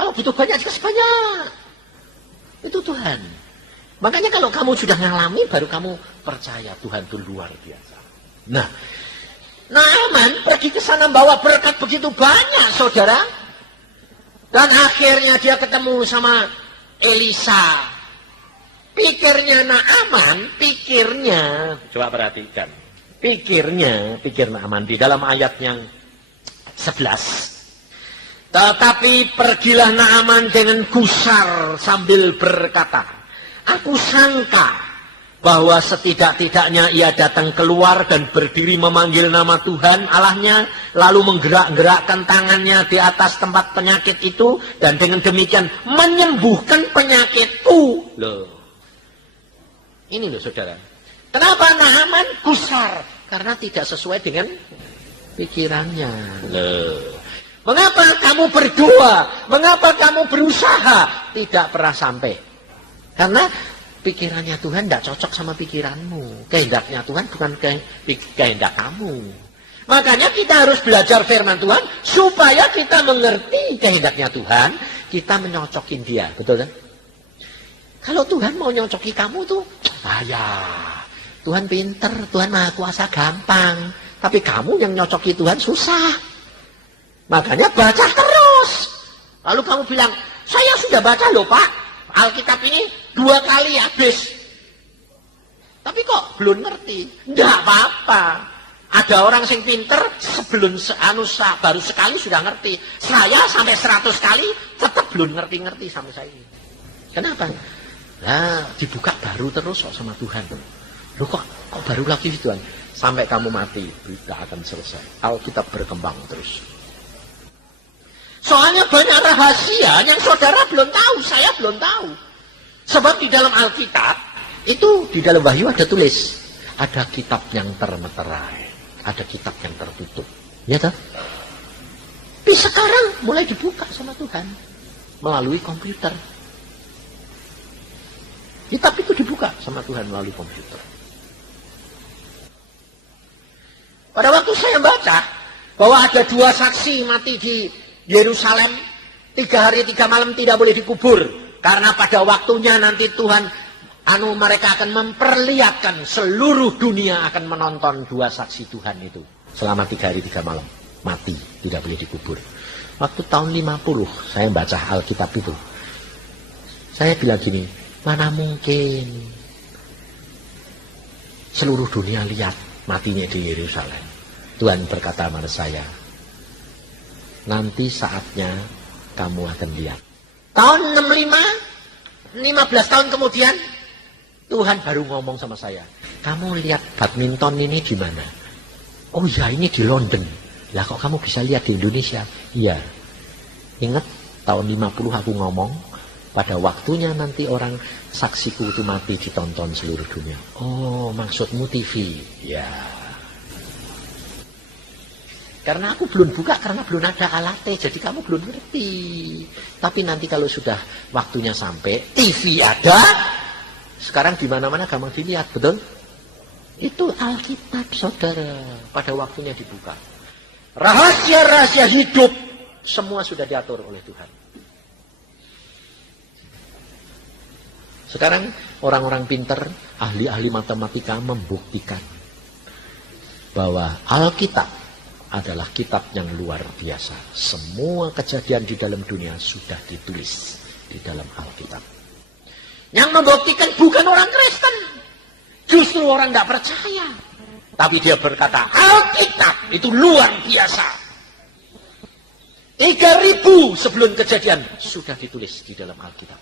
Kalau butuh banyak, dikasih banyak. Itu Tuhan. Makanya kalau kamu sudah ngalami, baru kamu percaya Tuhan itu luar biasa. Naaman pergi ke sana bawa berkat begitu banyak, saudara. Dan akhirnya dia ketemu sama Elisa. Pikir Naaman, coba perhatikan. Pikir Naaman di dalam ayat yang 11. Tetapi pergilah Naaman dengan gusar sambil berkata, aku sangka bahwa setidak-tidaknya ia datang keluar dan berdiri memanggil nama Tuhan Allahnya, lalu menggerak-gerakkan tangannya di atas tempat penyakit itu, dan dengan demikian menyembuhkan penyakitku. Loh. Ini loh saudara. Kenapa Naaman gusar? Karena tidak sesuai dengan pikirannya. Loh. Mengapa kamu berdoa? Mengapa kamu berusaha? Tidak pernah sampai. Karena pikirannya Tuhan tidak cocok sama pikiranmu. Kehendaknya Tuhan bukan kehendak kamu. Makanya kita harus belajar firman Tuhan supaya kita mengerti kehendaknya Tuhan, kita menyocokin dia, betul kan? Kalau Tuhan mau nyocoki kamu tuh, Tuhan pinter, Tuhan maha kuasa gampang. Tapi kamu yang nyocoki Tuhan susah. Makanya baca terus. Lalu kamu bilang, saya sudah baca loh Pak, Alkitab ini 2 kali habis. Tapi kok belum ngerti? Tidak apa-apa. Ada orang yang pinter sebelum baru sekali sudah ngerti. Saya sampai 100 kali tetap belum ngerti-ngerti sampai saya ini. Kenapa? Nah, dibuka baru terus sama Tuhan. Loh kok baru lagi Tuhan? Sampai kamu mati, tidak akan selesai. Alkitab berkembang terus. Soalnya banyak rahasia yang saudara belum tahu, saya belum tahu. Sebab di dalam Alkitab, itu di dalam Wahyu ada tulis, ada kitab yang termeterai, ada kitab yang tertutup. Ya toh? Tapi sekarang mulai dibuka sama Tuhan melalui komputer. Kitab itu dibuka sama Tuhan melalui komputer. Pada waktu saya baca bahwa ada 2 saksi mati di Yerusalem, 3 hari 3 malam tidak boleh dikubur, karena pada waktunya nanti Tuhan mereka akan memperlihatkan, seluruh dunia akan menonton 2 saksi Tuhan itu selama 3 hari 3 malam mati, tidak boleh dikubur. Waktu tahun 50 saya baca Alkitab itu, saya bilang gini, mana mungkin seluruh dunia lihat matinya di Yerusalem. Tuhan berkata kepada saya, nanti saatnya kamu akan lihat. Tahun 65, 15 tahun kemudian, Tuhan baru ngomong sama saya, kamu lihat badminton ini di mana? Oh ya, ini di London. Lah kok kamu bisa lihat di Indonesia? Iya. Ingat tahun 50 aku ngomong, pada waktunya nanti orang saksiku itu mati ditonton seluruh dunia. Oh, maksudmu TV? Ya. Karena aku belum buka, karena belum ada alatnya, jadi kamu belum ngerti. Tapi nanti kalau sudah waktunya sampai, TV ada, sekarang di mana-mana gampang dilihat, betul? Itu Alkitab, saudara, pada waktunya dibuka. Rahasia-rahasia hidup, semua sudah diatur oleh Tuhan. Sekarang orang-orang pintar, ahli-ahli matematika membuktikan bahwa Alkitab adalah kitab yang luar biasa. Semua kejadian di dalam dunia sudah ditulis di dalam Alkitab. Yang membuktikan bukan orang Kristen, justru orang tidak percaya. Tapi dia berkata, Alkitab itu luar biasa. 3000 sebelum kejadian sudah ditulis di dalam Alkitab.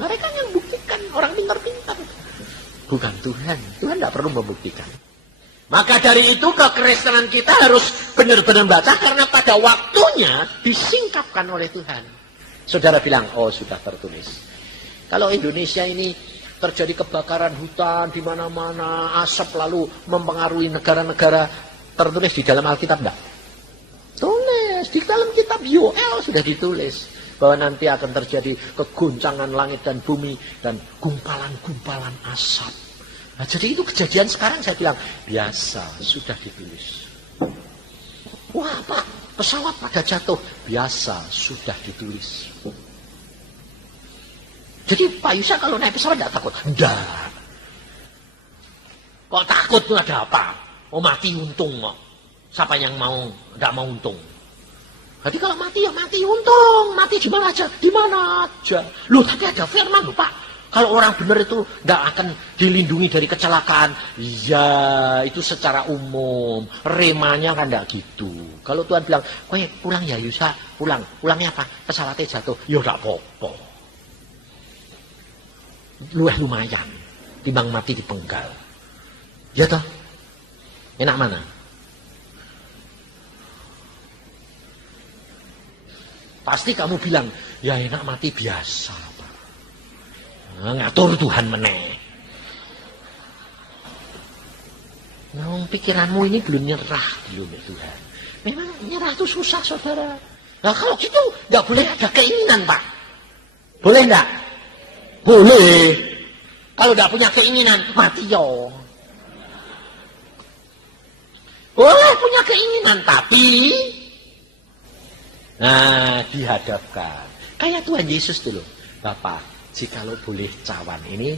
Mereka yang buktikan, orang pintar-pintar. Bukan Tuhan. Tuhan tidak perlu membuktikan. Maka dari itu kekristenan kita harus benar-benar baca, karena pada waktunya disingkapkan oleh Tuhan. Saudara bilang, oh sudah tertulis. Kalau Indonesia ini terjadi kebakaran hutan di mana-mana, asap lalu mempengaruhi negara-negara, tertulis di dalam Alkitab enggak? Tulis, di dalam kitab Yoel sudah ditulis bahwa nanti akan terjadi kegoncangan langit dan bumi dan gumpalan-gumpalan asap. Nah, jadi itu kejadian sekarang saya bilang, biasa, sudah ditulis. Wah Pak, pesawat pada jatuh, biasa, sudah ditulis. Jadi Pak Yusa kalau naik pesawat tidak takut? Enggak. Kok takut tuh ada apa? Oh mati untung kok. Siapa yang mau, tidak mau untung? Jadi kalau mati ya mati untung, mati di mana aja, di mana aja. Loh tapi ada firman loh Pak. Kalau orang benar itu tidak akan dilindungi dari kecelakaan. Iya, itu secara umum. Remanya kan tidak gitu. Kalau Tuhan bilang, kowe pulang ya Yusa, pulang. Pulangnya apa? Pesawatnya jatuh. Ya tidak apa-apa. Lumayan. Timbang mati dipenggal. Ya toh? Enak mana? Pasti kamu bilang, ya enak mati biasa. Ngatur Tuhan meneh. Nah, pikiranmu ini belum nyerah belum ya Tuhan. Memang nyerah itu susah saudara. Nah kalau gitu nggak boleh ada keinginan Pak. Boleh nggak? Boleh. Kalau nggak punya keinginan mati yo. Boleh punya keinginan tapi dihadapkan. Kayak Tuhan Yesus dulu. Bapak, jikalau boleh cawan ini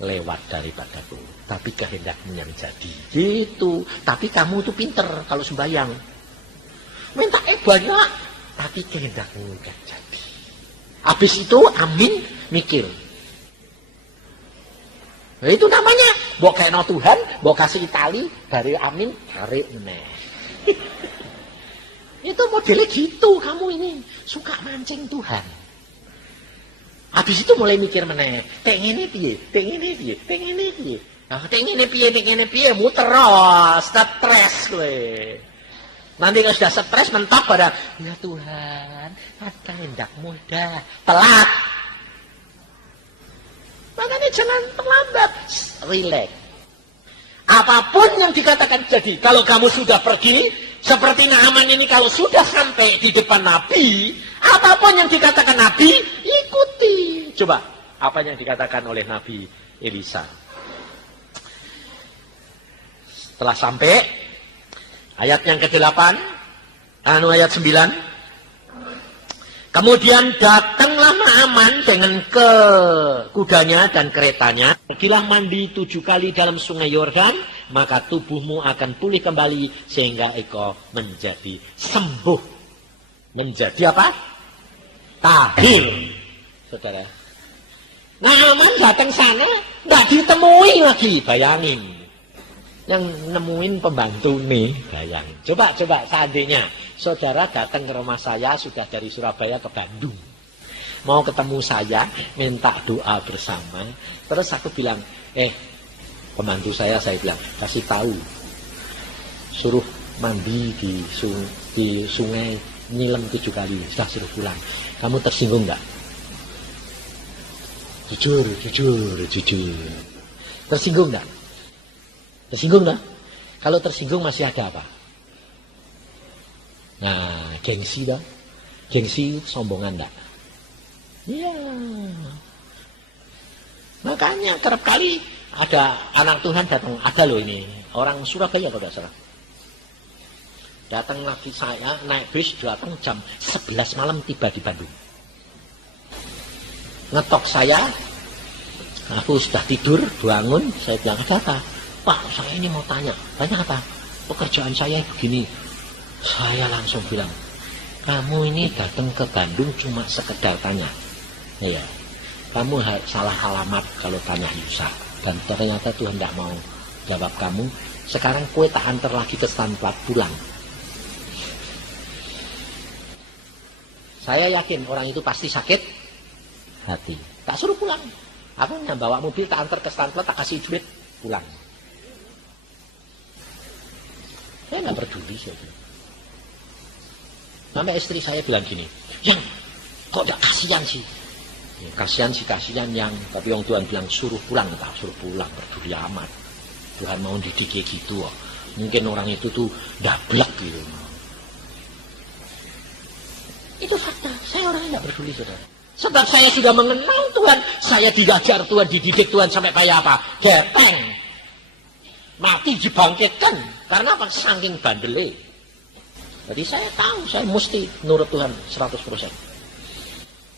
lewat daripadaku, tapi kehendakmu yang jadi. Gitu. Tapi kamu tuh pinter kalau sembahyang. Minta banyak, tapi kehendakmu yang jadi. Habis itu amin mikir. Nah, itu namanya mbok kena Tuhan, mbok kasih tali dari amin tarik meneh. Itu modelnya gitu kamu ini, suka mancing Tuhan. Habis itu mulai mikir meneh, teng ini piye, teng ini piye, teng ini piye. Nah, teng ini piye, muter terus, stres kowe. Nanti kalau sudah stres mentok pada, ya Tuhan, kehendak mudah, telat. Makanya jangan terlambat, relax. Apapun yang dikatakan jadi, kalau kamu sudah pergi, seperti Naaman ini kalau sudah sampai di depan Nabi, apapun yang dikatakan Nabi, ikuti. Coba, apa yang dikatakan oleh Nabi Elisa? Setelah sampai, ayat yang ke-8, ayat 9. Kemudian datanglah Naaman dengan ke kudanya dan keretanya. Pergilah mandi 7 kali dalam sungai Yordan, maka tubuhmu akan pulih kembali sehingga engkau menjadi sembuh. Menjadi apa? Tahir. Saudara. Naaman datang sana, nggak ditemui lagi. Bayangin. Yang nemuin pembantu nih, bayangin. Coba seandainya saudara datang ke rumah saya sudah dari Surabaya ke Bandung, mau ketemu saya, minta doa bersama, terus aku bilang, pembantu saya bilang, kasih tahu, suruh mandi di sungai, nyilam 7 kali, sudah suruh pulang. Kamu tersinggung nggak? Jujur. Tersinggung nggak? Tersinggung nggak? Kalau tersinggung masih ada apa? Nah, gengsi dah. Gengsi sombongan enggak? Iya. Makanya kerap kali ada anak Tuhan datang, ada loh ini, orang Surabaya kalau tidak salah. Datang lagi saya, naik bis, datang jam 11 malam tiba di Bandung. Ngetok saya, aku sudah tidur, bangun, saya bilang, ada apa? Pak, saya ini mau tanya, tanya apa? Pekerjaan saya begini. Saya langsung bilang, kamu ini datang ke Bandung cuma sekedar tanya. Iya, kamu salah alamat kalau tanya Yusa. Dan ternyata Tuhan tidak mau jawab kamu. Sekarang kue tak antar lagi ke Stanplat pulang. Saya yakin orang itu pasti sakit hati. Tak suruh pulang. Aku hanya bawa mobil tak antar ke Stanplat, tak kasih duit, pulang. Saya nggak peduli. Sampai istri saya bilang gini, yang kok gak kasihan sih? Ya, kasihan yang, tapi orang Tuhan bilang suruh pulang, tak suruh pulang, peduli amat. Tuhan mau didik gitu, oh. Mungkin orang itu tuh dablek gitu. Itu fakta. Saya orangnya nggak peduli, saudara. Sebab saya sudah mengenal Tuhan, saya diajar Tuhan, dididik Tuhan sampai kayak apa? Gepeng, mati dibangkitkan. Karena apa? Saking bandele. Jadi saya tahu, saya mesti nurut Tuhan 100%.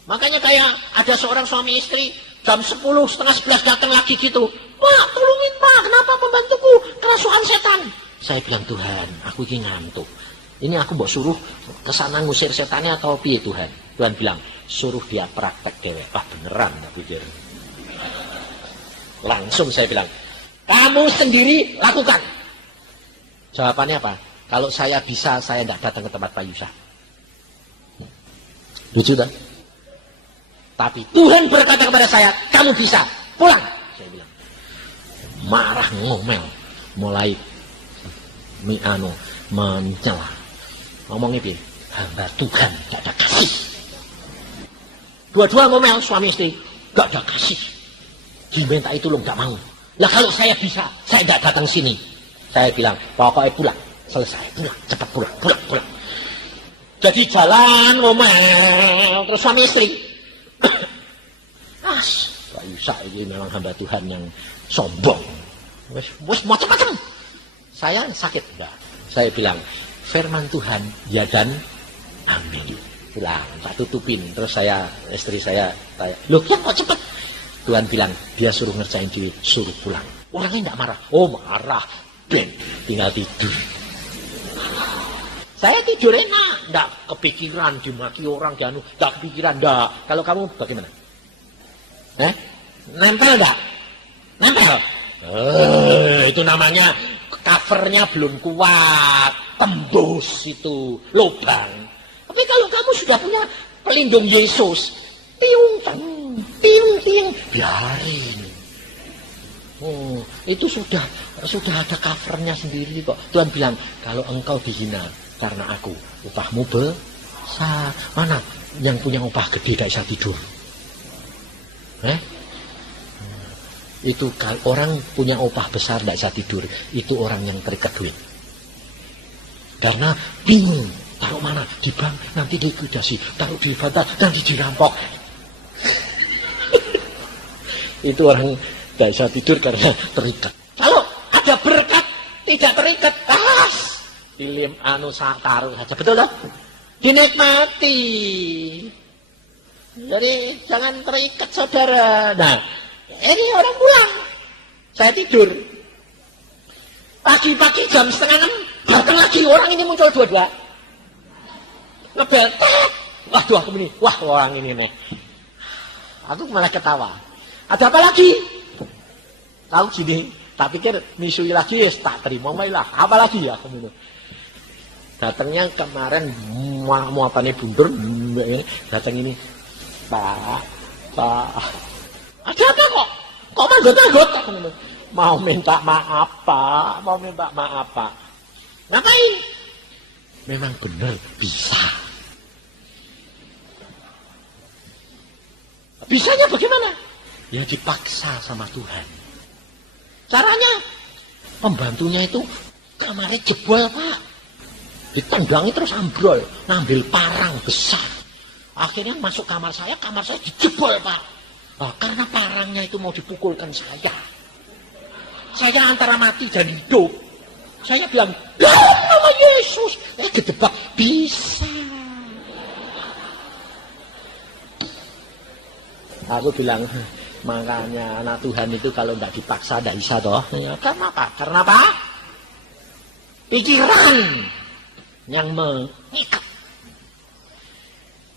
Makanya kayak ada seorang suami istri, jam 10, setengah 11 datang lagi gitu. Pak, tolongin Pak, kenapa pembantuku kerasukan setan? Saya bilang, Tuhan, aku ini ngantuk. Ini aku mau suruh kesana ngusir setannya atau piye Tuhan? Tuhan bilang, suruh dia praktek dewe. Ah beneran, aku pikir. Langsung saya bilang, kamu sendiri lakukan. Jawabannya apa? Kalau saya bisa, saya tidak datang ke tempat Pak Yusa. Lucu dah. Tapi Tuhan berkata kepada saya, kamu bisa, pulang. Saya bilang, marah ngomel, mulai mencela. Ngomongnya piye? Hamba Tuhan tidak ada kasih. Dua-dua ngomel suami istri, tidak ada kasih. Diminta itu lo nggak mau. Lah kalau saya bisa, saya tidak datang sini. Saya bilang, pokoknya pulang. Selesai, pulang, cepat pulang. Jadi jalan, ngomel, terus suami istri. Pak Yusa ini memang hamba Tuhan yang sombong. Wes macam-macam. Saya sakit, enggak. Saya bilang, firman Tuhan, ya dan amin. Pulang, tak tutupin. Terus istri saya tanya, loh kok cepat? Tuhan bilang, dia suruh ngerjain diri, suruh pulang. Orangnya enggak marah. Oh marah. Ben, tinggal tidur. Saya tidur enak, enggak kepikiran dimaki orang ganu, enggak kepikiran, enggak. Kalau kamu bagaimana? Nempel enggak? Nempel. Itu namanya covernya belum kuat, tembus itu lubang. Tapi kalau kamu sudah punya pelindung Yesus, tiung, biarin. Oh, itu sudah ada covernya sendiri kok. Tuhan bilang, kalau engkau dihina, Karena aku. Upahmu besar. Mana yang punya upah gede tidak bisa tidur? Itu orang punya upah besar tidak bisa tidur. Itu orang yang terikat duit. Karena bingung. Taruh mana? Di bank, nanti dilikuidasi. Taruh di bantal, nanti dirampok. Itu orang tidak bisa tidur karena terikat. Kalau ada berkat, tidak terikat, dilim taruh saja. Betul lah? Dinikmati. Jadi jangan terikat, saudara. Nah, ini orang pulang. Saya tidur. Pagi-pagi jam 5:30, datang lagi orang ini muncul dua-dua. Ngebel, waduh aku ini, wah orang ini nih. Aku malah ketawa. Ada apa lagi? Tahu gini, tak pikir misui lagi, tak terima lah. Apa lagi ya aku ini? Datangnya kemarin mau apa nih bundur, datang ini, Pak. Ada apa kok? Kok manggot-manggot? Mau minta maaf Pak, mau minta maaf Pak. Ngapain? Memang benar bisa. Bisanya bagaimana? Ya dipaksa sama Tuhan. Caranya, pembantunya itu kamarnya jebol Pak. Ditendangi terus ambrol, ngambil parang besar. Akhirnya masuk kamar saya dijebol Pak. Karena parangnya itu mau dipukulkan saya. Saya antara mati dan hidup. Saya bilang, nama Yesus. Gedebak, bisa. Aku bilang, makanya anak Tuhan itu kalau tidak dipaksa tidak bisa toh. Ya, karena apa? Karena apa? Pikiran yang mengikat.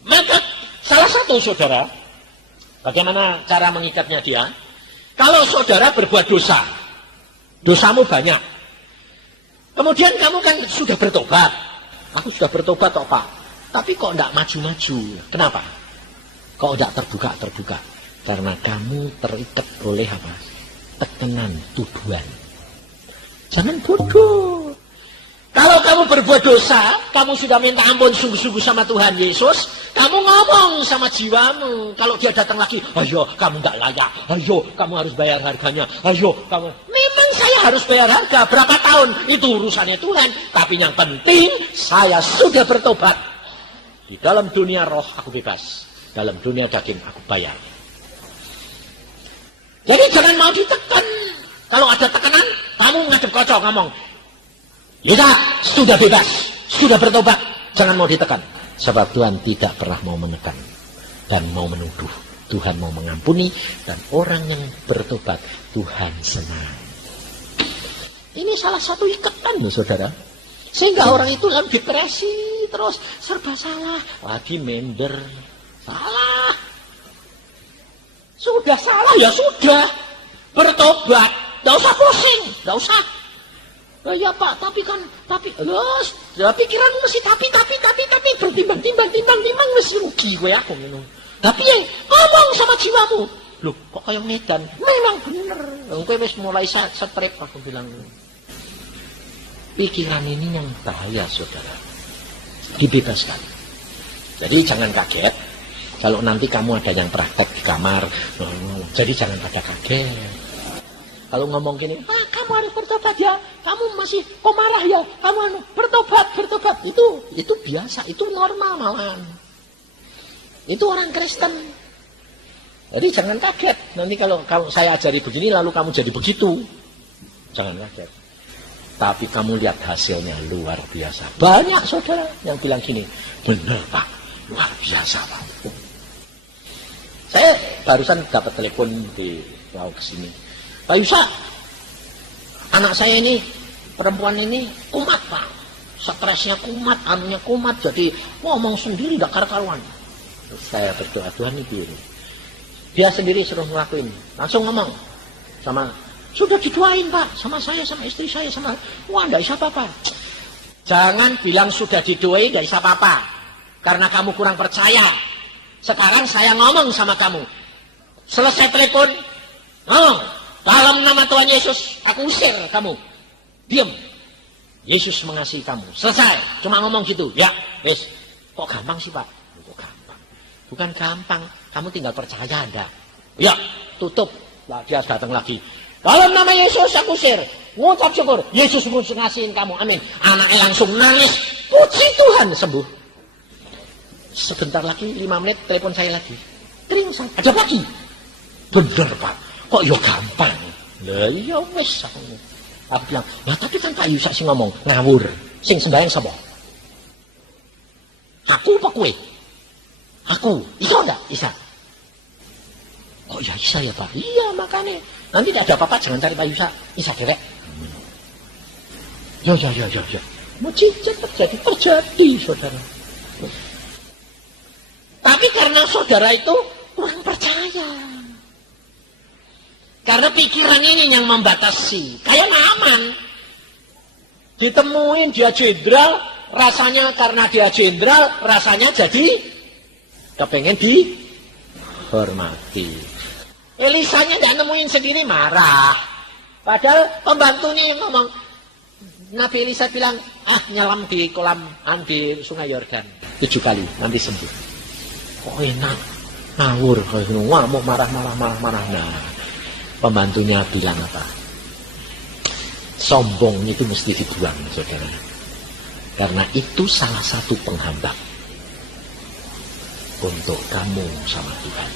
Maka salah satu saudara, bagaimana cara mengikatnya dia? Kalau saudara berbuat dosa, dosamu banyak. Kemudian kamu kan sudah bertobat. Aku sudah bertobat toh Pak. Tapi kok tidak maju-maju? Kenapa? Kok tidak terbuka? Karena kamu terikat oleh apa? Tekanan, tuduhan. Jangan bodoh. Kalau kamu berbuat dosa, kamu sudah minta ampun sungguh-sungguh sama Tuhan Yesus, kamu ngomong sama jiwamu. Kalau dia datang lagi, ayo kamu tidak layak, ayo kamu harus bayar harganya, ayo kamu. Memang saya harus bayar harga, berapa tahun? Itu urusannya Tuhan. Tapi yang penting, saya sudah bertobat. Di dalam dunia roh aku bebas. Dalam dunia daging aku bayar. Jadi jangan mau ditekan. Kalau ada tekanan, kamu ngadep kocok ngomong. Lihat, sudah bebas, sudah bertobat. Jangan mau ditekan. Sebab Tuhan tidak pernah mau menekan dan mau menuduh. Tuhan mau mengampuni dan orang yang bertobat Tuhan senang. Ini salah satu ikatan loh saudara. Sehingga orang itu kan depresi terus serba salah. Lagi member. Salah. Sudah salah ya sudah. Bertobat. Tidak usah pusing. Tidak usah. Ya Pak, tapi pikiran mesti tapi bertimbang mesti rugi gue aku minum. Tapi ngomong sama jiwamu. Loh, kok kayak medan? Memang bener. Gue wis mulai strip aku bilang. Pikiran ini yang bahaya saudara. Dibebaskan. Jadi jangan kaget. Kalau nanti kamu ada yang praktek di kamar, jadi jangan pada kaget. Kalau ngomong gini, kamu harus bertobat ya, kamu masih kok marah ya, kamu bertobat, itu biasa, itu normal malahan. Itu orang Kristen. Jadi jangan kaget. Nanti kalau saya ajari begini, lalu kamu jadi begitu, jangan kaget. Tapi kamu lihat hasilnya luar biasa. Banyak saudara yang bilang gini, benar Pak, luar biasa Pak. Saya barusan dapat telepon di mau kesini. Pak Yusa, anak saya ini, perempuan ini kumat Pak. Stresnya kumat, anunya kumat, jadi ngomong sendiri gak karu-karuan. Saya berdoa, Tuhan ini biru. Dia sendiri suruh ngelakuin. Langsung ngomong sama, sudah didoain Pak, sama saya, sama istri saya, sama, wah gak bisa apa-apa. Jangan bilang sudah didoain gak bisa apa-apa. Karena kamu kurang percaya. Sekarang saya ngomong sama kamu. Selesai telepon, ngomong. Dalam nama Tuhan Yesus, aku usir kamu. Diam. Yesus mengasihi kamu. Selesai. Cuma ngomong gitu. Ya, yes. Kok gampang sih Pak? Kok gampang? Bukan gampang. Kamu tinggal percaya Anda. Ya, tutup. Nah, dia datang lagi. Dalam nama Yesus aku usir. Ngucap syukur. Yesus mengasihi kamu. Amin. Anaknya langsung nangis. Puji Tuhan, sembuh. Sebentar lagi, 5 menit, telepon saya lagi. Tering saya. Ada lagi. Bener Pak. Kok ya gampang. Lah ya wis aku bilang, ya tapi kan Pak Yusak sing ngomong ngawur. Sing sembahyang sapa? Aku apa kowe? Aku. Isa enggak? Isa. Oh ya Isa ya Pak. Iya makanya. Nanti tidak ada apa-apa jangan cari Pak Yusak. Isa derek. Ya. Mujizat terjadi saudara. Tapi karena saudara itu kurang percaya. Karena pikiran ini yang membatasi. Kayak Naaman. Ditemuin dia jenderal, rasanya karena dia jenderal, rasanya jadi kepengen dihormati. Elisanya tidak nemuin sendiri marah. Padahal pembantunya yang ngomong. Nabi Elisa bilang, nyelam di kolam di sungai Yordan 7 kali, nanti sembuh. Kok enak, ngawur, ngamuk marah. Nah, pembantunya bilang apa? Sombong itu mesti dibuang, saudara. Karena itu salah satu penghambat untuk kamu sama Tuhan.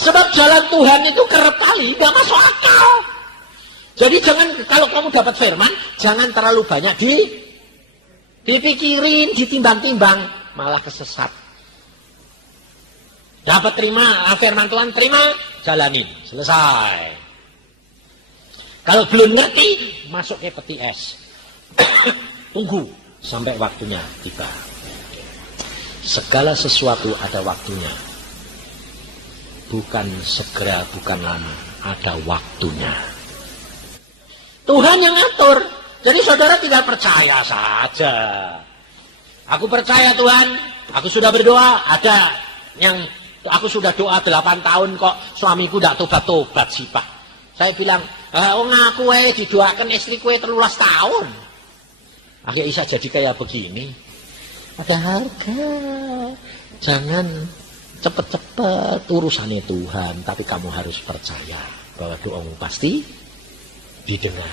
Sebab jalan Tuhan itu kerap kali gak masuk akal. Jadi jangan, kalau kamu dapat firman, jangan terlalu banyak dipikirin, ditimbang-timbang, malah kesesat. Dapat terima firman Tuhan, terima, jalanin, selesai. Kalau belum ngerti, masuk ke peti es. Tunggu sampai waktunya tiba. Segala sesuatu ada waktunya. Bukan segera, bukan lama, ada waktunya. Tuhan yang ngatur. Jadi saudara tidak percaya saja. Aku percaya Tuhan. Aku sudah berdoa. Ada yang aku sudah doa 8 tahun kok suamiku tidak tobat-tobat sih Pak. Saya bilang, ngaku didoakan istri kue 13 tahun. Akhirnya Isa jadi kayak begini. Ada harga. Jangan cepet-cepet urusannya Tuhan. Tapi kamu harus percaya bahwa doamu pasti didengar.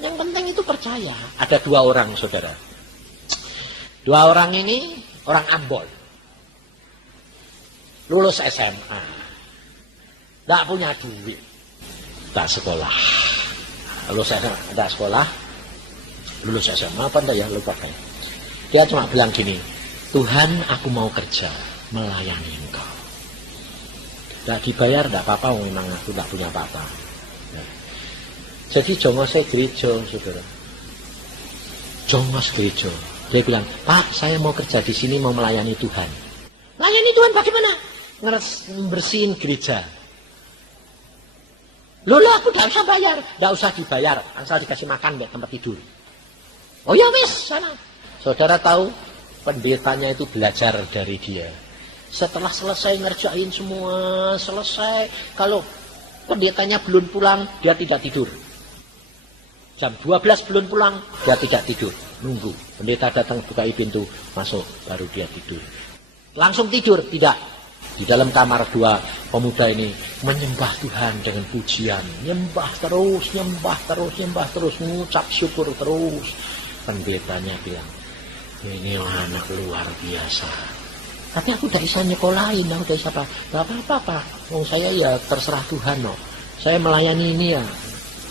Yang penting itu percaya. Ada 2 orang saudara. 2 orang ini orang Ambon. Lulus SMA. Tidak punya duit. Tak sekolah. Lulus SMA, tidak sekolah. Lulus SMA apa enggak ya? Lupa kan. Dia cuma bilang gini. Tuhan aku mau kerja. Melayani engkau. Tidak dibayar, tidak apa-apa, memang aku tidak punya apa-apa. Nah. Jadi jongos saya gereja, saudara. Jongos gereja. Dia bilang, Pak, saya mau kerja di sini, mau melayani Tuhan. Melayani Tuhan bagaimana? Bersihin gereja. Loh, aku tidak usah bayar. Tidak usah dibayar, asal dikasih makan, tempat tidur. Oh ya wis, sana. Saudara tahu, pendetanya itu belajar dari dia. Setelah selesai ngerjain semua, selesai. Kalau pendetanya belum pulang, dia tidak tidur. Jam 12 belum pulang, dia tidak tidur. Nunggu. Pendeta datang buka pintu, masuk, baru dia tidur. Langsung tidur, tidak. Di dalam kamar 2 pemuda ini menyembah Tuhan dengan pujian. Nyembah terus, ngucap syukur terus. Pendetanya bilang, ini anak luar biasa. Tapi aku tidak bisa nyekolahin, aku tidak bisa apa. Tidak apa-apa Pak. Saya ya terserah Tuhan no. Saya melayani ini ya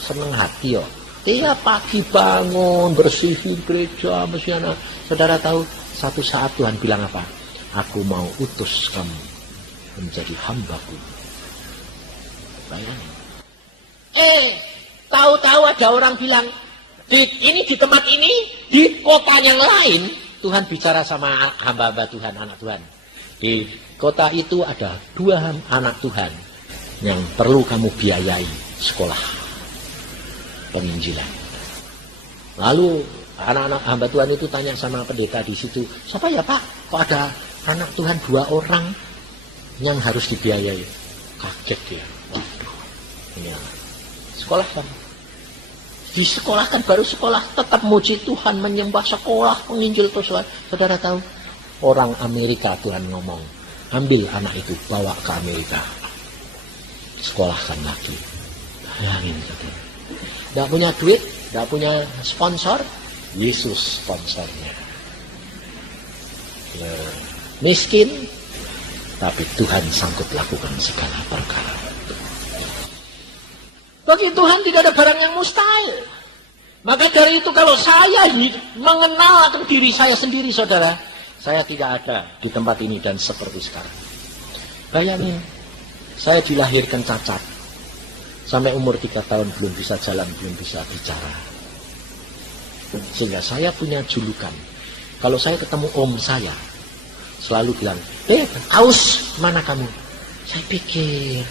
seneng hati yo. Tiap pagi bangun, bersihin gereja, anak. Saudara tahu, satu saat Tuhan bilang apa? Aku mau utus kamu menjadi hambaku. Bayangin. Tahu-tahu ada orang bilang, di tempat ini, di kota yang lain, Tuhan bicara sama hamba-hamba Tuhan, anak Tuhan. Di kota itu ada 2 anak Tuhan yang perlu kamu biayai sekolah penginjilan. Lalu anak-anak hamba Tuhan itu tanya sama pendeta di situ, siapa ya Pak? Kok ada anak Tuhan 2 orang yang harus dibiayai? Kaget dia. Waduh, ini sekolah kan? Di sekolah kan baru sekolah tetap muji Tuhan, menyembah sekolah, menginjil Tuhan. Saudara tahu, orang Amerika Tuhan ngomong, ambil anak itu, bawa ke Amerika. Sekolahkan lagi. Bayangin saudara. Tidak punya duit, tidak punya sponsor, Yesus sponsornya. Ya, miskin, tapi Tuhan sanggup lakukan segala perkara. Bagi Tuhan tidak ada barang yang mustahil. Maka dari itu kalau saya mengenal akan diri saya sendiri, saudara, saya tidak ada di tempat ini dan seperti sekarang. Bayangin, saya dilahirkan cacat. Sampai umur 3 tahun belum bisa jalan, belum bisa bicara. Sehingga saya punya julukan. Kalau saya ketemu om saya, selalu bilang, Aus, mana kamu? Saya pikir,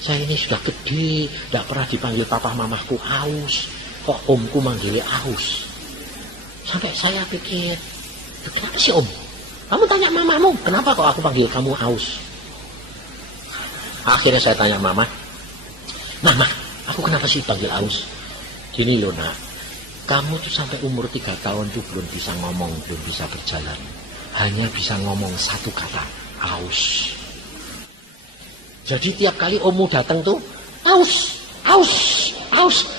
saya ini sudah gede, tidak pernah dipanggil papa mamaku Aus. Kok omku manggilnya Aus? Sampai saya pikir, kenapa sih om? Kamu tanya mamamu, kenapa kok aku panggil kamu Aus? Akhirnya saya tanya mama, Mama, aku kenapa sih panggil Aus? Gini loh nak, kamu tuh sampai umur 3 tahun tuh belum bisa ngomong, belum bisa berjalan. Hanya bisa ngomong satu kata, Aus. Jadi tiap kali ommu datang tuh, Aus, Aus, Aus.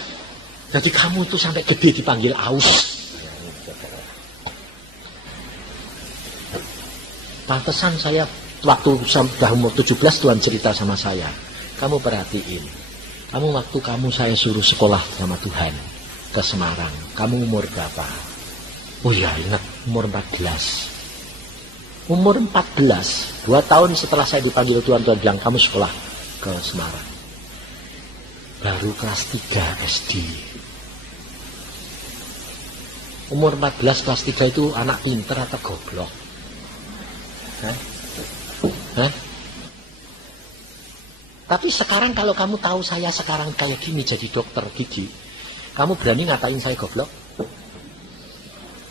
Jadi kamu tuh sampai gede dipanggil Aus. Pantesan saya waktu sudah umur 17 Tuhan cerita sama saya. Kamu perhatiin, waktu saya suruh sekolah sama Tuhan ke Semarang. Kamu umur berapa? Oh ya ingat, umur 14. Umur 14, 2 tahun setelah saya dipanggil Tuhan bilang, kamu sekolah ke Semarang. Baru kelas 3 SD. Umur 14, kelas 3 itu anak pinter atau goblok? Hah? Tapi sekarang kalau kamu tahu saya sekarang kayak gini jadi dokter gigi, kamu berani ngatain saya goblok?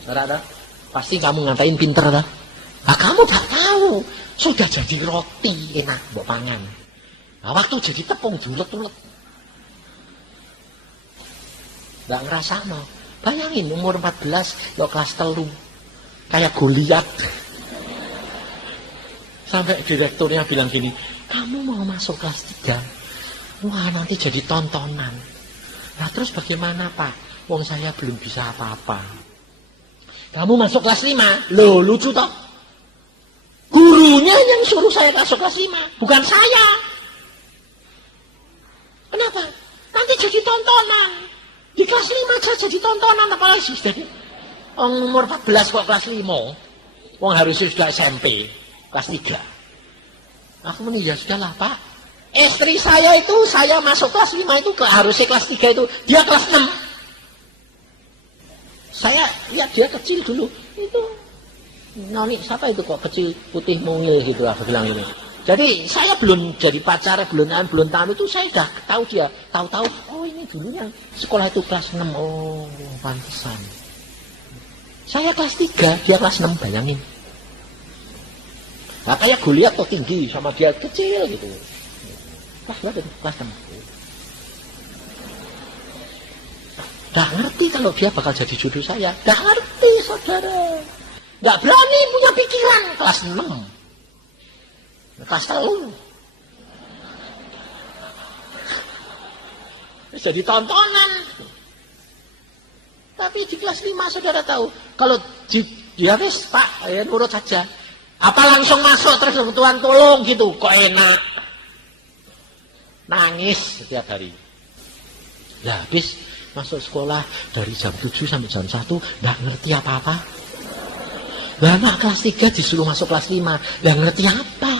Saudara, pasti kamu ngatain pinter dah. Nah, kamu tak tahu, sudah jadi roti enak mbok pangan. Nah, waktu jadi tepung julet-ulet. Enggak ngerasano. Bayangin umur 14 lo kelas 3. Kayak Goliat. Sampai direkturnya bilang gini, kamu mau masuk kelas 3? Wah, nanti jadi tontonan. Nah, terus bagaimana, Pak? Wong saya belum bisa apa-apa. Kamu masuk kelas 5? Loh, lucu toh? Gurunya yang suruh saya masuk kelas 5, bukan saya. Kenapa? Nanti jadi tontonan. Di kelas 5 aja jadi tontonan, apalagi jadi umur 14 kok kelas 5. Wong harusnya sudah SMP, kelas 3. Aku bilang, ya sudahlah Pak. Istri saya itu, saya masuk kelas 5 itu harusnya kelas 3 itu, dia kelas 6. Saya lihat dia kecil dulu, itu noni siapa itu kok kecil putih mungil gitu aku bilang ini. Jadi saya belum jadi pacar, belum tahu itu, saya sudah tahu dia, tahu-tahu oh ini dulunya sekolah itu kelas 6. Oh, pantesan. Saya kelas 3, dia kelas 6, bayangin. Nah, kayak Goliat tuh tinggi sama dia kecil gitu. Kelas 6. Gak ngerti kalau dia bakal jadi jodoh saya. Gak ngerti saudara. Gak berani punya pikiran. Kelas 6. Kelas 3. Jadi tontonan. Tapi di kelas 5 saudara tahu. Kalau dia wis Pak, ya nurut saja. Apa langsung masuk terus Tuhan tolong gitu. Kok enak. Nangis setiap hari. Ya habis masuk sekolah dari jam 7 sampai jam 1 gak ngerti apa-apa. Lah anak kelas 3 disuruh masuk kelas 5, gak ngerti apa.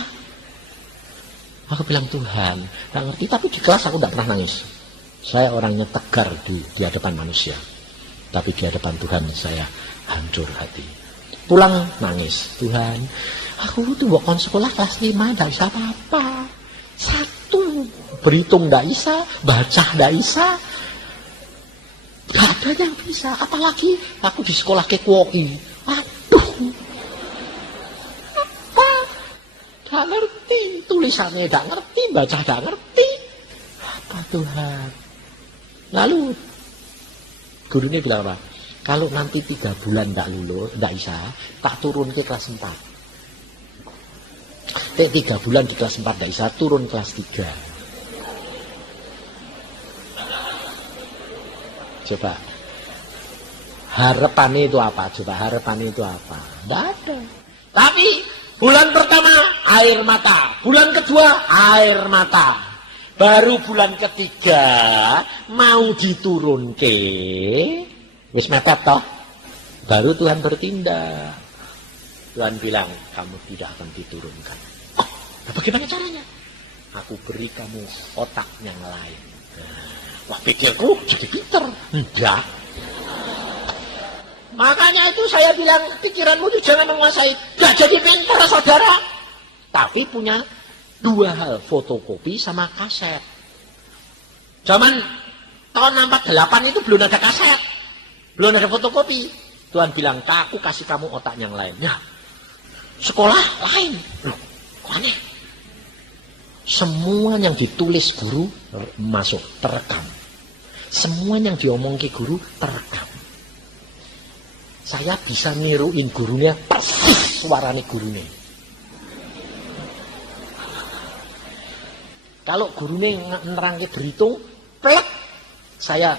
Aku bilang Tuhan, gak ngerti, tapi di kelas aku gak pernah nangis. Saya orangnya tegar di hadapan manusia. Tapi di hadapan Tuhan saya hancur hati. Pulang nangis, Tuhan, aku tuh bukan sekolah kelas 5 gak bisa apa-apa. 1, berhitung gak bisa, baca gak bisa. Gak ada yang bisa, apalagi aku di sekolah kekuoi. Aduh, apa? Gak ngerti, tulisannya gak ngerti, baca gak ngerti. Apa Tuhan? Lalu Gurunya bilang apa? Kalau nanti 3 bulan ndak lulus, ndak bisa, tak turun ke kelas 4. 3 bulan di kelas 4 ndak bisa, turun kelas 3. Coba. Harapannya itu apa? Coba harapannya itu apa? Nggak ada. Tapi bulan pertama air mata, bulan kedua air mata. Baru bulan ketiga mau diturunke, wis mepet toh. Baru Tuhan bertindak. Tuhan bilang, kamu tidak akan diturunkan. Oh, bagaimana caranya? Aku beri kamu otak yang lain. Wah, pikirku jadi pinter. Enggak. Makanya itu saya bilang, pikiranmu itu jangan menguasai. Enggak jadi pinter, saudara. Tapi punya 2 hal, fotokopi sama kaset. Zaman tahun 48 itu belum ada kaset. Belum ada fotokopi. Tuhan bilang, aku kasih kamu otak yang lain. Nah, sekolah lain. Loh, kok aneh? Semua yang ditulis guru masuk, terekam. Semua yang diomongin guru terekam. Saya bisa niruin gurunya persis suaranya gurunya. Kalau gurunya nerangke berhitung, plek, saya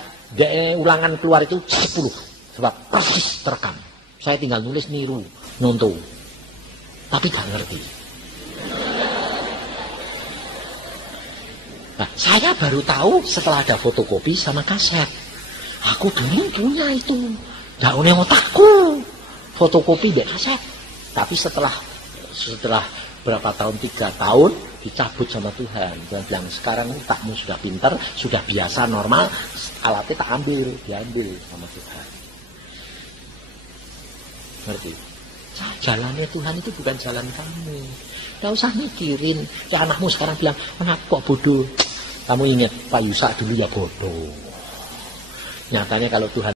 ulangan keluar itu 10. Sebab persis terekam. Saya tinggal nulis niru, nonton. Tapi gak ngerti. Nah, saya baru tahu setelah ada fotokopi sama kaset. Aku dulu punya itu. Gak oleh otakku. Fotokopi dan kaset. Tapi setelah berapa tahun, 3 tahun, dicabut sama Tuhan. Tuhan bilang, sekarang otakmu sudah pintar, sudah biasa, normal, alatnya tak ambil, diambil sama Tuhan. Ngerti? Jalannya Tuhan itu bukan jalan kamu. Gak usah mikirin. Ya anakmu sekarang bilang, anak kok bodoh. Kamu ingat Pak Yusak dulu ya bodoh. Nyatanya kalau Tuhan